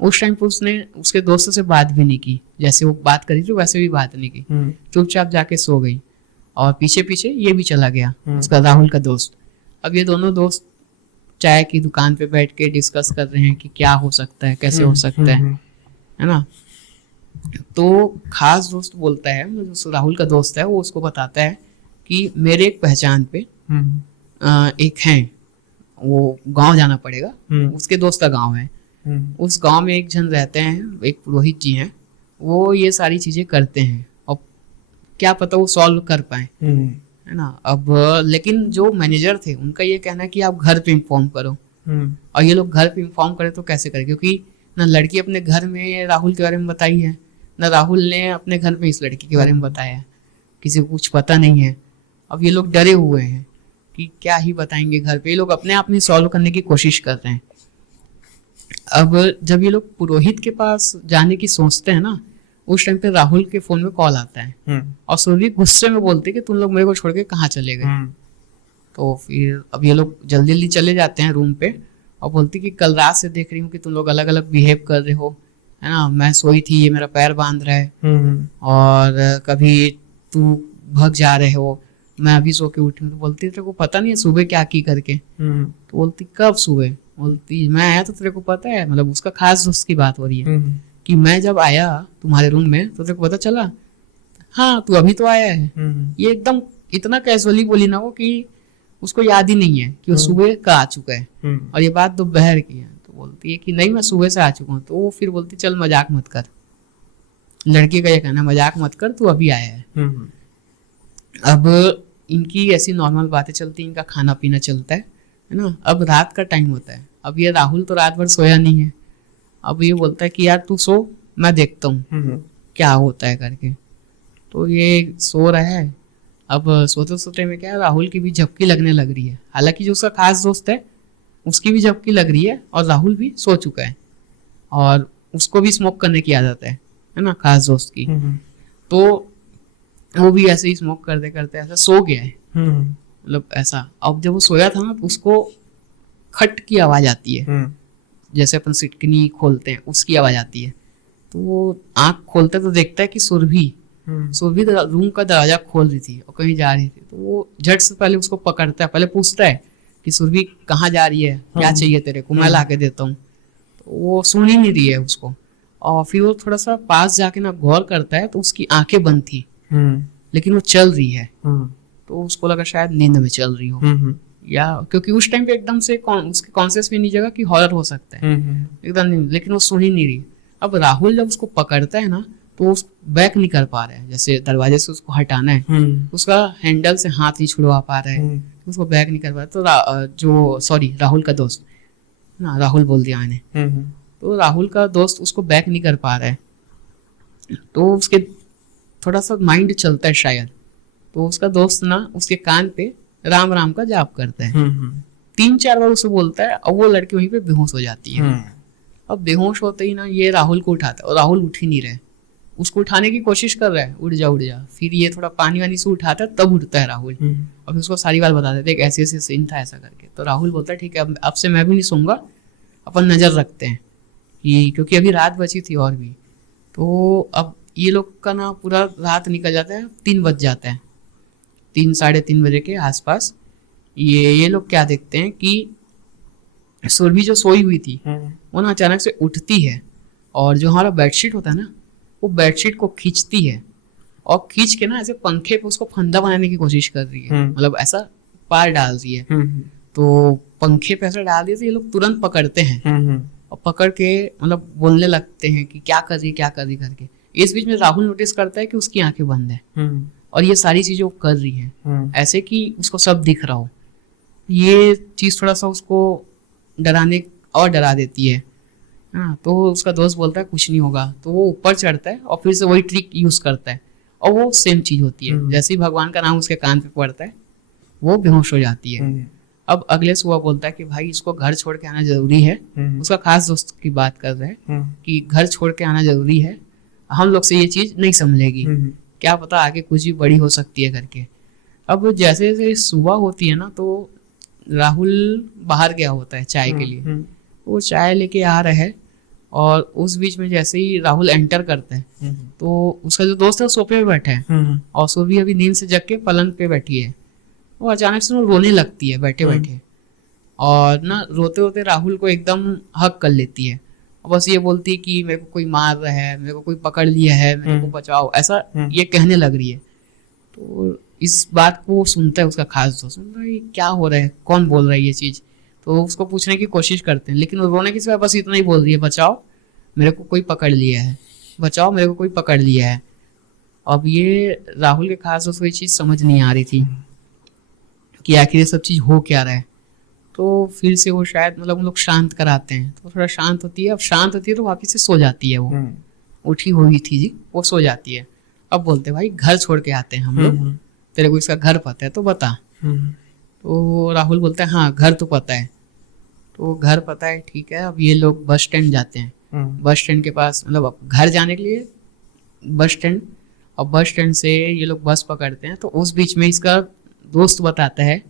उस टाइम पे उसने उसके दोस्त से बात भी नहीं की, जैसे वो बात करी थी वैसे भी बात नहीं की, चुपचाप जाके सो गई। और पीछे पीछे ये भी चला गया उसका राहुल का दोस्त। अब ये दोनों दोस्त चाय की दुकान पे बैठ के डिस्कस कर रहे हैं कि क्या हो सकता है, कैसे हो सकता है ना। तो खास दोस्त बोलता है, जो राहुल का दोस्त है, वो उसको बताता है कि मेरे एक पहचान पे एक हैं, वो गांव जाना पड़ेगा, उसके दोस्त का गांव है, उस गांव में एक जन रहते हैं, एक पुरोहित जी हैं, वो ये सारी चीजें करते हैं और क्या पता वो सॉल्व कर पाए, है ना। अब लेकिन जो मैनेजर थे उनका ये कहना है कि आप घर पे इन्फॉर्म करो, और ये लोग घर पे इन्फॉर्म करें तो कैसे करें, क्योंकि ना लड़की अपने घर में राहुल के बारे में बताई है, ना राहुल ने अपने घर में इस लड़की के बारे में बताया है, किसी को कुछ पता नहीं है। अब ये लोग डरे हुए हैं कि क्या ही बताएंगे घर पे, ये लोग अपने आप में सॉल्व करने की कोशिश कर रहे हैं। अब जब ये लोग पुरोहित के पास जाने की सोचते हैं ना, उस टाइम पे राहुल के फोन में कॉल आता है और सुरभि गुस्से में बोलते कि तुम लोग मेरे को छोड़ के कहाँ चले गए। तो फिर अब ये लोग जल्दी जल्दी चले जाते हैं रूम पे और बोलती कि कल रात से देख रही हूँ कि तुम लोग अलग अलग बिहेव कर रहे हो, है ना, मैं सोई थी, ये मेरा पैर बांध रहा है, और कभी तू भाग जा रहे हो, मैं अभी सो के उठी हूँ। तो बोलती तेरे को पता नहीं है सुबह क्या की करके। तो बोलती कब सुबह? बोलती मैं आया तो तेरे को पता है, मतलब उसका खास दोस्त की बात हो रही है कि मैं जब आया तुम्हारे रूम में तो तेरे को पता चला, हाँ तू अभी तो आया है। ये एकदम इतना कैजुअली बोली ना वो कि उसको याद ही नहीं है कि वो सुबह का आ चुका है, और ये बात दोपहर की है। तो बोलती है कि नहीं मैं सुबह से आ चुका हूँ। तो वो फिर बोलती चल मजाक मत कर, लड़के का ये कहना मजाक मत कर, तू अभी आया है। अब इनकी ऐसी नॉर्मल बातें चलती, इनका खाना पीना चलता है ना। अब रात का टाइम होता है, अब ये राहुल तो रात भर सोया नहीं है, अब ये बोलता है कि यार तू सो, मैं देखता हूँ क्या होता है करके। तो ये सो रहा है। अब सोते सोते में क्या है, राहुल की भी झपकी लगने लग रही है, हालांकि जो उसका खास दोस्त है उसकी भी झपकी लग रही है, और राहुल भी सो चुका है, और उसको भी स्मोक करने की आदत है ना खास दोस्त की। तो वो भी ऐसे ही स्मोक करते करते ऐसा सो गया है, मतलब ऐसा। अब जब वो सोया था ना तो उसको खट की आवाज आती है, जैसे अपन सिटकनी खोलते हैं उसकी आवाज आती है। तो वो आंख खोलता है तो देखता है कि सुरभि रूम का दरवाजा खोल रही थी और कहीं जा रही थी। तो वो झट से पहले उसको पकड़ता है, पहले पूछता है कि सुरभि कहाँ जा रही है, क्या चाहिए तेरे को, मैं ला के देता हूँ। तो वो सुन ही नहीं रही है उसको, और फिर वो थोड़ा सा पास जाके ना गौर करता है तो उसकी आंखें बंद थी, लेकिन वो चल रही है। तो उसको लगा शायद नींद में चल रही हो, या क्योंकि उस टाइम पे एकदम से उसके कॉन्शियस में नहीं जगह कि हॉरर हो सकता है, एकदम नहीं, लेकिन वो सुन ही नहीं रही। अब राहुल जब उसको पकड़ता है ना तो उस बैक नहीं कर पा रहा है, जैसे दरवाजे से उसको हटाना है, उसका हैंडल से हाथ नहीं छुड़वा पा रहा है, उसको बैक नहीं कर पा रहा। तो राहुल का दोस्त ना, राहुल बोल दिया मैंने, तो राहुल का दोस्त उसको बैक नहीं कर पा रहा है। तो उसके थोड़ा सा माइंड चलता है शायद, तो उसका दोस्त ना उसके कान पे राम राम का जाप करता है, 3-4 बार उसे बोलता है, और वो लड़की वहीं पे बेहोश हो जाती है। अब बेहोश होते ही ना ये राहुल को उठाता है, और राहुल उठ ही नहीं रहे, उसको उठाने की कोशिश कर रहा है, उठ जा उठ जा। फिर ये थोड़ा पानी वानी से उठाता है, तब उठता है राहुल, और फिर उसको सारी बात बता देते हैं ऐसे ऐसे सीन था ऐसा करके। तो राहुल बोलता है ठीक है अब से मैं भी नहीं सोऊंगा, अपन नजर रखते हैं कि क्योंकि अभी रात बची थी और भी। तो अब ये लोग का ना पूरा रात निकल जाता है, 3 बज जाता है, 3-3:30 बजे के आसपास ये लोग क्या देखते हैं कि सुरभि जो सोई हुई थी वो ना अचानक से उठती है, और जो हमारा बेडशीट होता है ना वो बेडशीट को खींचती है, और खींच के ना ऐसे पंखे पे उसको फंदा बनाने की कोशिश कर रही है, मतलब ऐसा पार डाल रही है। तो पंखे पे ऐसा डाल दिया तो ये लोग तुरंत पकड़ते हैं, और पकड़ के मतलब बोलने लगते हैं कि क्या कर रही करके। इस बीच में राहुल नोटिस करता है कि उसकी आंखें बंद है, और ये सारी चीजें वो कर रही है ऐसे कि उसको सब दिख रहा हो। ये चीज थोड़ा सा उसको डरा देती है। हाँ, तो उसका दोस्त बोलता है कुछ नहीं होगा, तो वो ऊपर चढ़ता है और फिर से वही ट्रिक यूज करता है, और वो सेम चीज होती है। जैसे ही भगवान का नाम उसके कान पे पड़ता है वो बेहोश हो जाती है। अब अगले सुबह बोलता है कि भाई इसको घर छोड़ के आना जरूरी है, उसका खास दोस्त की बात कर रहे हैं कि घर छोड़ के आना जरूरी है, हम लोग से ये चीज नहीं संभलेगी, क्या पता आगे कुछ भी बड़ी हो सकती है करके। अब जैसे जैसे सुबह होती है ना तो राहुल बाहर गया होता है चाय के लिए, वो चाय लेके आ रहा है, और उस बीच में जैसे ही राहुल एंटर करता है तो उसका जो दोस्त है वो सोफे पे बैठा है, और सुरभि अभी नींद से जग के पलंग पे बैठी है। वो अचानक से रोने लगती है बैठे बैठे, और ना रोते रोते राहुल को एकदम हक कर लेती है, और बस ये बोलती है कि मेरे को कोई मार रहा है, मेरे को कोई पकड़ लिया है, मेरे को बचाओ, ऐसा ये कहने लग रही है। तो इस बात को सुनता है उसका खास दोस्त, ये क्या हो रहा है, कौन बोल रहा है ये चीज़, तो उसको पूछने की कोशिश करते हैं, लेकिन वो रोने के सिवा बस इतना ही बोल रही है, बचाओ मेरे को कोई पकड़ लिया है, बचाओ मेरे को कोई पकड़ लिया है। अब ये राहुल के खास दोस्त को ये चीज़ समझ नहीं आ रही थी कि आखिर ये सब चीज़ हो क्या रहा है। तो फिर से वो शायद मतलब उन लोग शांत कराते हैं, तो थोड़ा शांत होती है। अब शांत होती है तो वापिस से सो जाती है, वो उठी हुई थी जी, वो सो जाती है। अब बोलते भाई घर छोड़ के आते हैं हम लोग, तेरे को इसका घर पता है तो बता। तो राहुल बोलता है हाँ घर तो पता है। तो घर पता है, ठीक है। अब ये लोग बस स्टैंड जाते हैं, बस स्टैंड के पास मतलब घर जाने के लिए बस स्टैंड, और बस स्टैंड से ये लोग बस पकड़ते हैं। तो उस बीच में इसका दोस्त बताता है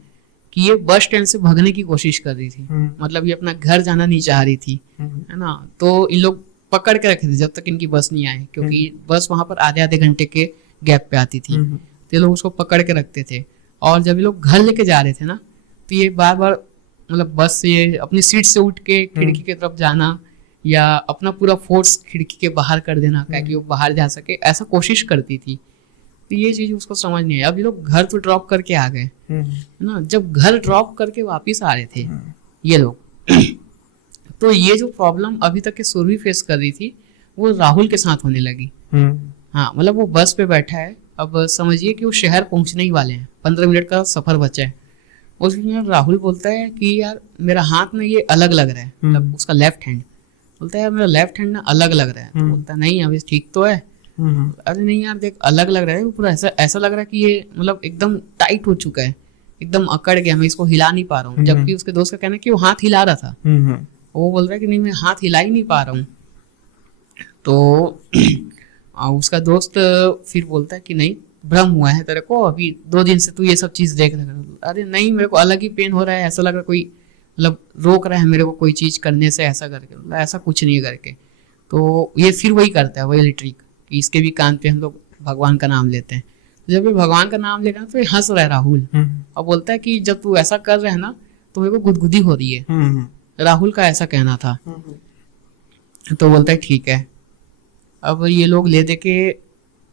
कि ये बस स्टैंड से भागने की कोशिश कर रही थी, मतलब ये अपना घर जाना नहीं चाह रही थी, है ना। तो इन लोग पकड़ के रखे थे जब तक इनकी बस नहीं आई, क्योंकि बस वहां पर आधे आधे घंटे के गैप पे आती थी, तो ये लोग उसको पकड़ के रखते थे। और जब ये लोग घर लेके जा रहे थे ना, तो ये बार बार मतलब बस से अपनी सीट से उठ के खिड़की की तरफ जाना या अपना पूरा फोर्स खिड़की के बाहर कर देना ताकि वो बाहर जा सके, ऐसा कोशिश करती थी। तो ये चीज उसको समझ नहीं आई। अब ये लोग घर तो ड्रॉप करके आ गए, है ना। जब घर ड्रॉप करके वापिस आ रहे थे ये लोग तो ये जो प्रॉब्लम अभी तक के सुरभि फेस कर रही थी वो राहुल के साथ होने लगी। हाँ मतलब वो बस पे बैठा है, अब समझिए कि वो शहर पहुंचने ही वाले हैं, 15 मिनट का सफर बचा है। उसमें राहुल बोलता है कि यार मेरा हाथ ना ये अलग लग रहा है, मतलब उसका लेफ्ट हैंड, बोलता है यार मेरा लेफ्ट हैंड ना अलग लग रहा है। तो बोलता है नहीं अभी ठीक तो है। अरे नहीं यार देख अलग लग रहा है, वो पूरा ऐसा लग रहा है कि ये मतलब एकदम टाइट हो चुका है, एकदम अकड़ गया, मैं इसको हिला नहीं पा रहा हूँ। जबकि उसके दोस्त का कहना है कि वो हाथ हिला रहा था, वो बोल रहा है कि नहीं मैं हाथ हिला ही नहीं पा रहा हूँ। तो उसका दोस्त फिर बोलता है कि नहीं भ्रम हुआ है तेरे को, अभी 2 दिन से तू ये सब चीज देख रहा है। अरे नहीं मेरे को अलग ही पेन हो रहा है, ऐसा लग रहा है कोई मतलब रोक रहा है मेरे को कोई चीज करने से, ऐसा करके, मतलब ऐसा कुछ नहीं करके। तो ये फिर वही करता है, वही ट्रिक कि इसके भी कान पे हम लोग भगवान का नाम लेते हैं। जब ये भगवान का नाम ले रहा है तो ये हंस रहा है राहुल, और बोलता है कि जब तू ऐसा कर रहा है ना तो मेरे को गुदगुदी हो रही है। राहुल का ऐसा कहना था। तो बोलता है ठीक है। अब ये लोग ले दे के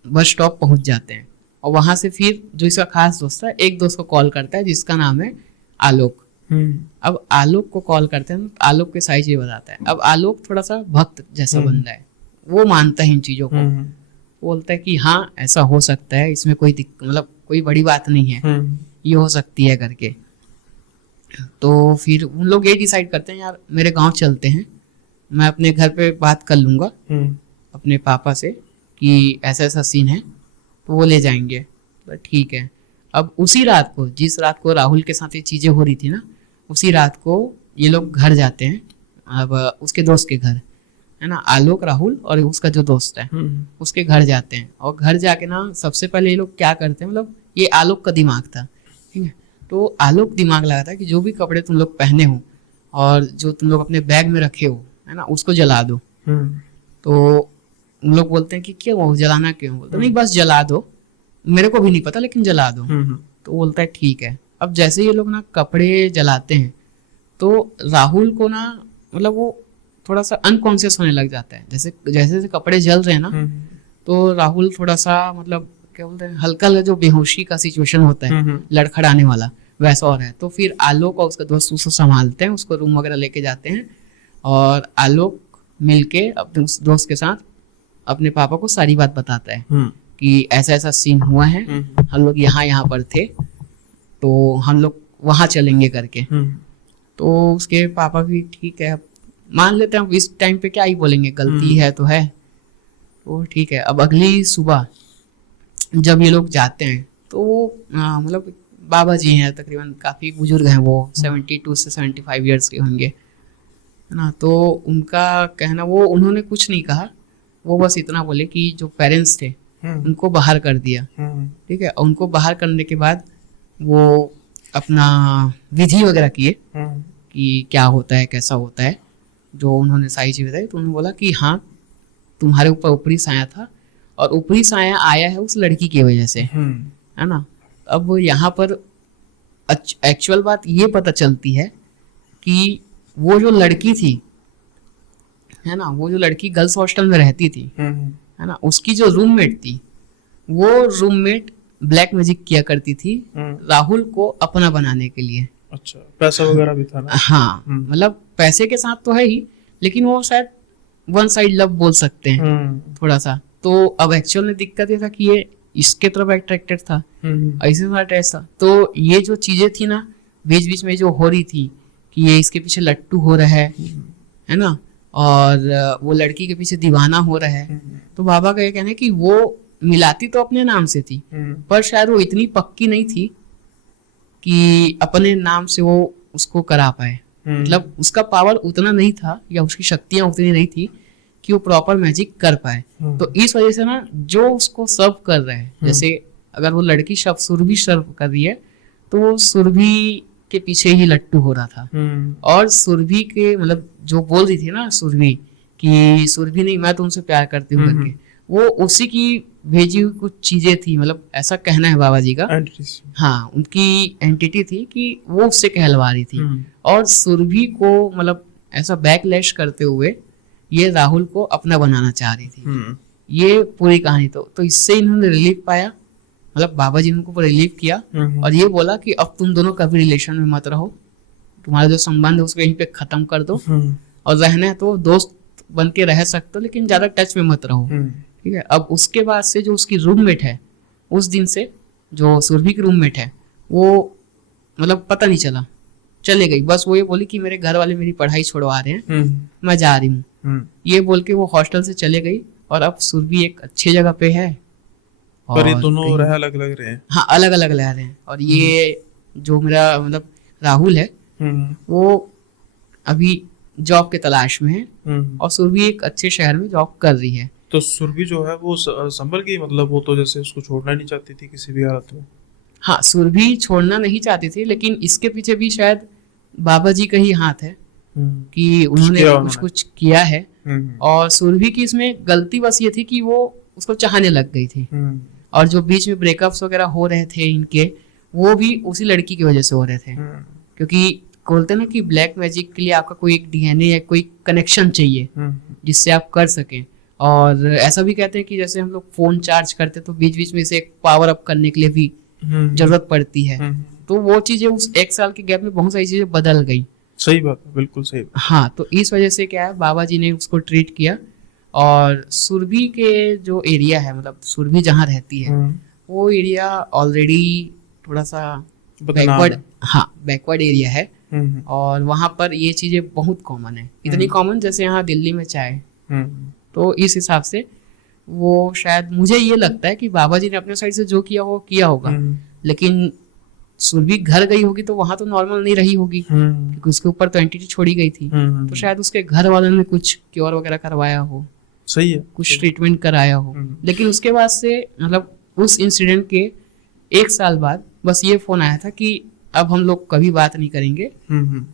बस स्टॉप पहुंच जाते हैं, और वहां से फिर जो इसका खास दोस्त है एक दोस्त को कॉल करता है जिसका नाम है आलोक। अब आलोक को कॉल करते हैं, आलोक के सारी चीज बताता है। अब आलोक थोड़ा सा भक्त जैसा बंदा है, वो मानता है इन चीजों को, बोलता है कि हाँ ऐसा हो सकता है, इसमें कोई मतलब कोई बड़ी बात नहीं है, ये हो सकती है करके। तो फिर उन लोग ये डिसाइड करते हैं यार मेरे गांव चलते हैं, मैं अपने घर पे बात कर लूंगा अपने पापा से कि ऐसा ऐसा सीन है, तो वो ले जाएंगे। तो ठीक है। अब उसी रात को, जिस रात को राहुल के साथ ये चीजें हो रही थी ना, उसी रात को ये लोग घर जाते हैं, अब उसके दोस्त के घर, है ना। आलोक, राहुल और उसका जो दोस्त है उसके घर जाते हैं। और घर जाके ना सबसे पहले ये लोग क्या करते हैं, मतलब ये आलोक का दिमाग था, ठीक है। तो आलोक दिमाग लगाता है कि जो भी कपड़े तुम लोग पहने हो और जो तुम लोग अपने बैग में रखे हो, है ना, उसको जला दो। तो उन लोग बोलते हैं कि क्यों जलाना, क्यों? बोलते नहीं बस जला दो, मेरे को भी नहीं पता लेकिन जला दो। तो बोलता है ठीक है। अब जैसे ये लोग ना कपड़े जलाते हैं तो राहुल को ना मतलब वो थोड़ा सा अनकॉन्शियस होने लग जाता है। जैसे जैसे कपड़े जल रहे हैं ना, तो राहुल थोड़ा सा मतलब क्या बोलते हैं, हल्का जो बेहोशी का सिचुएशन होता है लड़खड़ाने वाला, वैसा हो रहा है। तो फिर आलोक और उसका दोस्त उसको संभालते हैं, उसको रूम वगैरह लेके जाते हैं, और आलोक मिलके अपने उस दोस्त के साथ अपने पापा को सारी बात बताता है कि ऐसा ऐसा सीन हुआ है, हम लोग यहाँ पर थे, तो हम लोग वहां चलेंगे करके। तो उसके पापा भी ठीक है मान लेते हैं, इस टाइम पे क्या ही बोलेंगे, गलती है तो है, तो ठीक है। अब अगली सुबह जब ये लोग जाते हैं तो मतलब बाबा जी हैं, तकरीबन काफ़ी बुजुर्ग हैं वो, 72 से 75 ईयर्स के होंगे, है ना। तो उनका कहना, वो उन्होंने कुछ नहीं कहा, वो बस इतना बोले कि जो पेरेंट्स थे उनको बाहर कर दिया, ठीक है। और उनको बाहर करने के बाद वो अपना विधि वगैरह किए कि क्या होता है कैसा होता है, जो उन्होंने सारी चीज़ बताई। तो उन्होंने बोला कि हाँ तुम्हारे ऊपर ऊपरी साया था, और ऊपरी साया आया है उस लड़की की वजह से, है ना। अब यहाँ पर एक्चुअल बात ये पता चलती है कि वो जो लड़की थी, है ना, वो जो लड़की गर्ल्स हॉस्टल में रहती थी, है ना, उसकी जो रूममेट थी, वो रूममेट ब्लैक मैजिक किया करती थी राहुल को अपना बनाने के लिए। अच्छा, पैसा वगैरह भी था ना? हाँ, मतलब पैसे के साथ तो है ही, लेकिन वो शायद वन साइड लव बोल सकते हैं थोड़ा सा। तो अब एक्चुअल में दिक्कत ये था कि ये इसके तरफ अट्रैक्टेड था, ऐसे साथ ऐसा। तो ये जो चीजें थी ना बीच बीच में जो हो रही थी कि ये इसके पीछे लट्टू हो रहा है ना, और वो लड़की के पीछे दीवाना हो रहा है। तो बाबा का ये कहना है कि वो मिलाती तो अपने नाम से थी, पर शायद वो इतनी पक्की नहीं थी कि अपने नाम से वो उसको करा पाए। मतलब उसका पावर उतना नहीं था या उसकी शक्तियां उतनी नहीं थी कि वो प्रॉपर मैजिक कर पाए। तो इस वजह से ना जो उसको सर्व कर रहे हैं, जैसे अगर वो लड़की सुरभि सर्व कर रही है तो वो सुरभि के पीछे ही लट्टू हो रहा था। और सुरभि के मतलब जो बोल रही थी ना सुरभि कि सुरभि नहीं मैं तुमसे प्यार करती हूँ करके, वो उसी की भेजी हुई कुछ चीजें थी, मतलब ऐसा कहना है बाबा जी का। हाँ, उनकी एंटिटी थी कि वो उससे कहलवा रही थी। और सुरभि को मतलब ऐसा बैकलैश करते हुए ये राहुल को अपना बनाना चाह रही थी। ये पूरी कहानी। तो इससे इन्होंने रिलीफ पाया, मतलब बाबा जी ने उनको रिलीफ किया और ये बोला कि अब तुम दोनों कभी रिलेशन में मत रहो, तुम्हारा जो संबंध है उसको यहीं पे खत्म कर दो, और रहना है तो दोस्त बन के रह सकते हो लेकिन ज्यादा टच में मत रहो, ठीक है। अब उसके बाद से जो उसकी रूममेट है, उस दिन से जो सुरभि की रूममेट है वो मतलब पता नहीं चला, चले गई। बस वो ये बोली कि मेरे घर वाले मेरी पढ़ाई छोड़वा रहे हैं, मैं जा रही हूँ, ये बोल के वो हॉस्टल से चले गई। और अब सुरभि एक अच्छी जगह पे है, पर ये दोनों अलग अलग रहे हैं। हाँ, अलग अलग रह रहे हैं। और ये जो मेरा मतलब राहुल है वो अभी जॉब के तलाश में है और सुरभि एक अच्छे शहर में जॉब कर रही है। तो सुरभि जो है वो संभल गई, मतलब वो तो जैसे उसको छोड़ना नहीं चाहती थी किसी भी हालत में। हाँ, सुरभि छोड़ना नहीं चाहती थी, लेकिन इसके पीछे भी शायद बाबा जी का ही हाथ है कि उन्होंने कुछ किया है। और सुरभि की इसमें गलती बस ये थी कि वो उसको चाहने लग गई थी। और जो बीच में ब्रेकअप्स वगैरह हो रहे थे इनके, वो भी उसी लड़की की वजह से हो रहे थे। क्योंकि बोलते ना कि ब्लैक मैजिक के लिए आपका कोई एक डीएनए या कोई कनेक्शन चाहिए जिससे आप कर सकें। और ऐसा भी कहते हैं कि जैसे हम लोग फोन चार्ज करते तो बीच बीच में इसे पावर अप करने के लिए भी जरूरत पड़ती है। तो वो चीजें उस एक साल के गैप में बहुत सारी चीजें बदल गई। सही बात है, बिल्कुल सही। हाँ, तो इस वजह से क्या है बाबा जी ने उसको ट्रीट किया। और सुरभि के जो एरिया है, मतलब सुरभि जहाँ रहती है वो एरिया ऑलरेडी थोड़ा सा बैकवर्ड, हाँ बैकवर्ड एरिया है। और वहाँ पर ये चीजें बहुत कॉमन है, इतनी कॉमन जैसे यहाँ दिल्ली में चाय। तो इस हिसाब से वो शायद मुझे ये लगता है कि बाबा जी ने अपने साइड से जो किया वो किया होगा, लेकिन सुरभि घर गई होगी तो वहां तो नॉर्मल नहीं रही होगी क्योंकि उसके ऊपर तो एंटिटी छोड़ी गई थी। तो शायद उसके घर वालों ने कुछ क्योर वगैरह करवाया हो, सही है, कुछ ट्रीटमेंट कराया हो। लेकिन उसके बाद से मतलब उस इंसिडेंट के 1 साल बाद बस ये फोन आया था कि अब हम लोग कभी बात नहीं करेंगे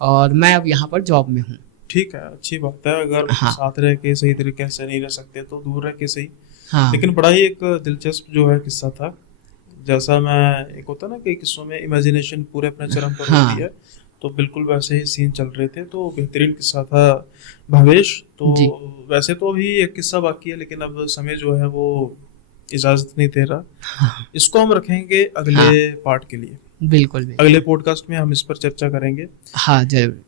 और मैं अब यहाँ पर जॉब में हूँ। ठीक है, अच्छी बात है। अगर साथ रह के सही तरीके से नहीं रह सकते तो दूर रह के सही। लेकिन बड़ा ही एक दिलचस्प जो है किस्सा था। जैसा मैं एक होता ना कि किस्सों में इमेजिनेशन पूरे अपने चरम पर होती है, तो बिल्कुल वैसे ही सीन चल रहे थे। तो बेहतरीन किस्सा था भावेश। तो वैसे तो अभी एक किस्सा बाकी है, लेकिन अब समय जो है वो इजाजत नहीं दे रहा। इसको हम रखेंगे अगले पार्ट के लिए। बिल्कुल, अगले पॉडकास्ट में हम इस पर चर्चा करेंगे। हाँ जरूर।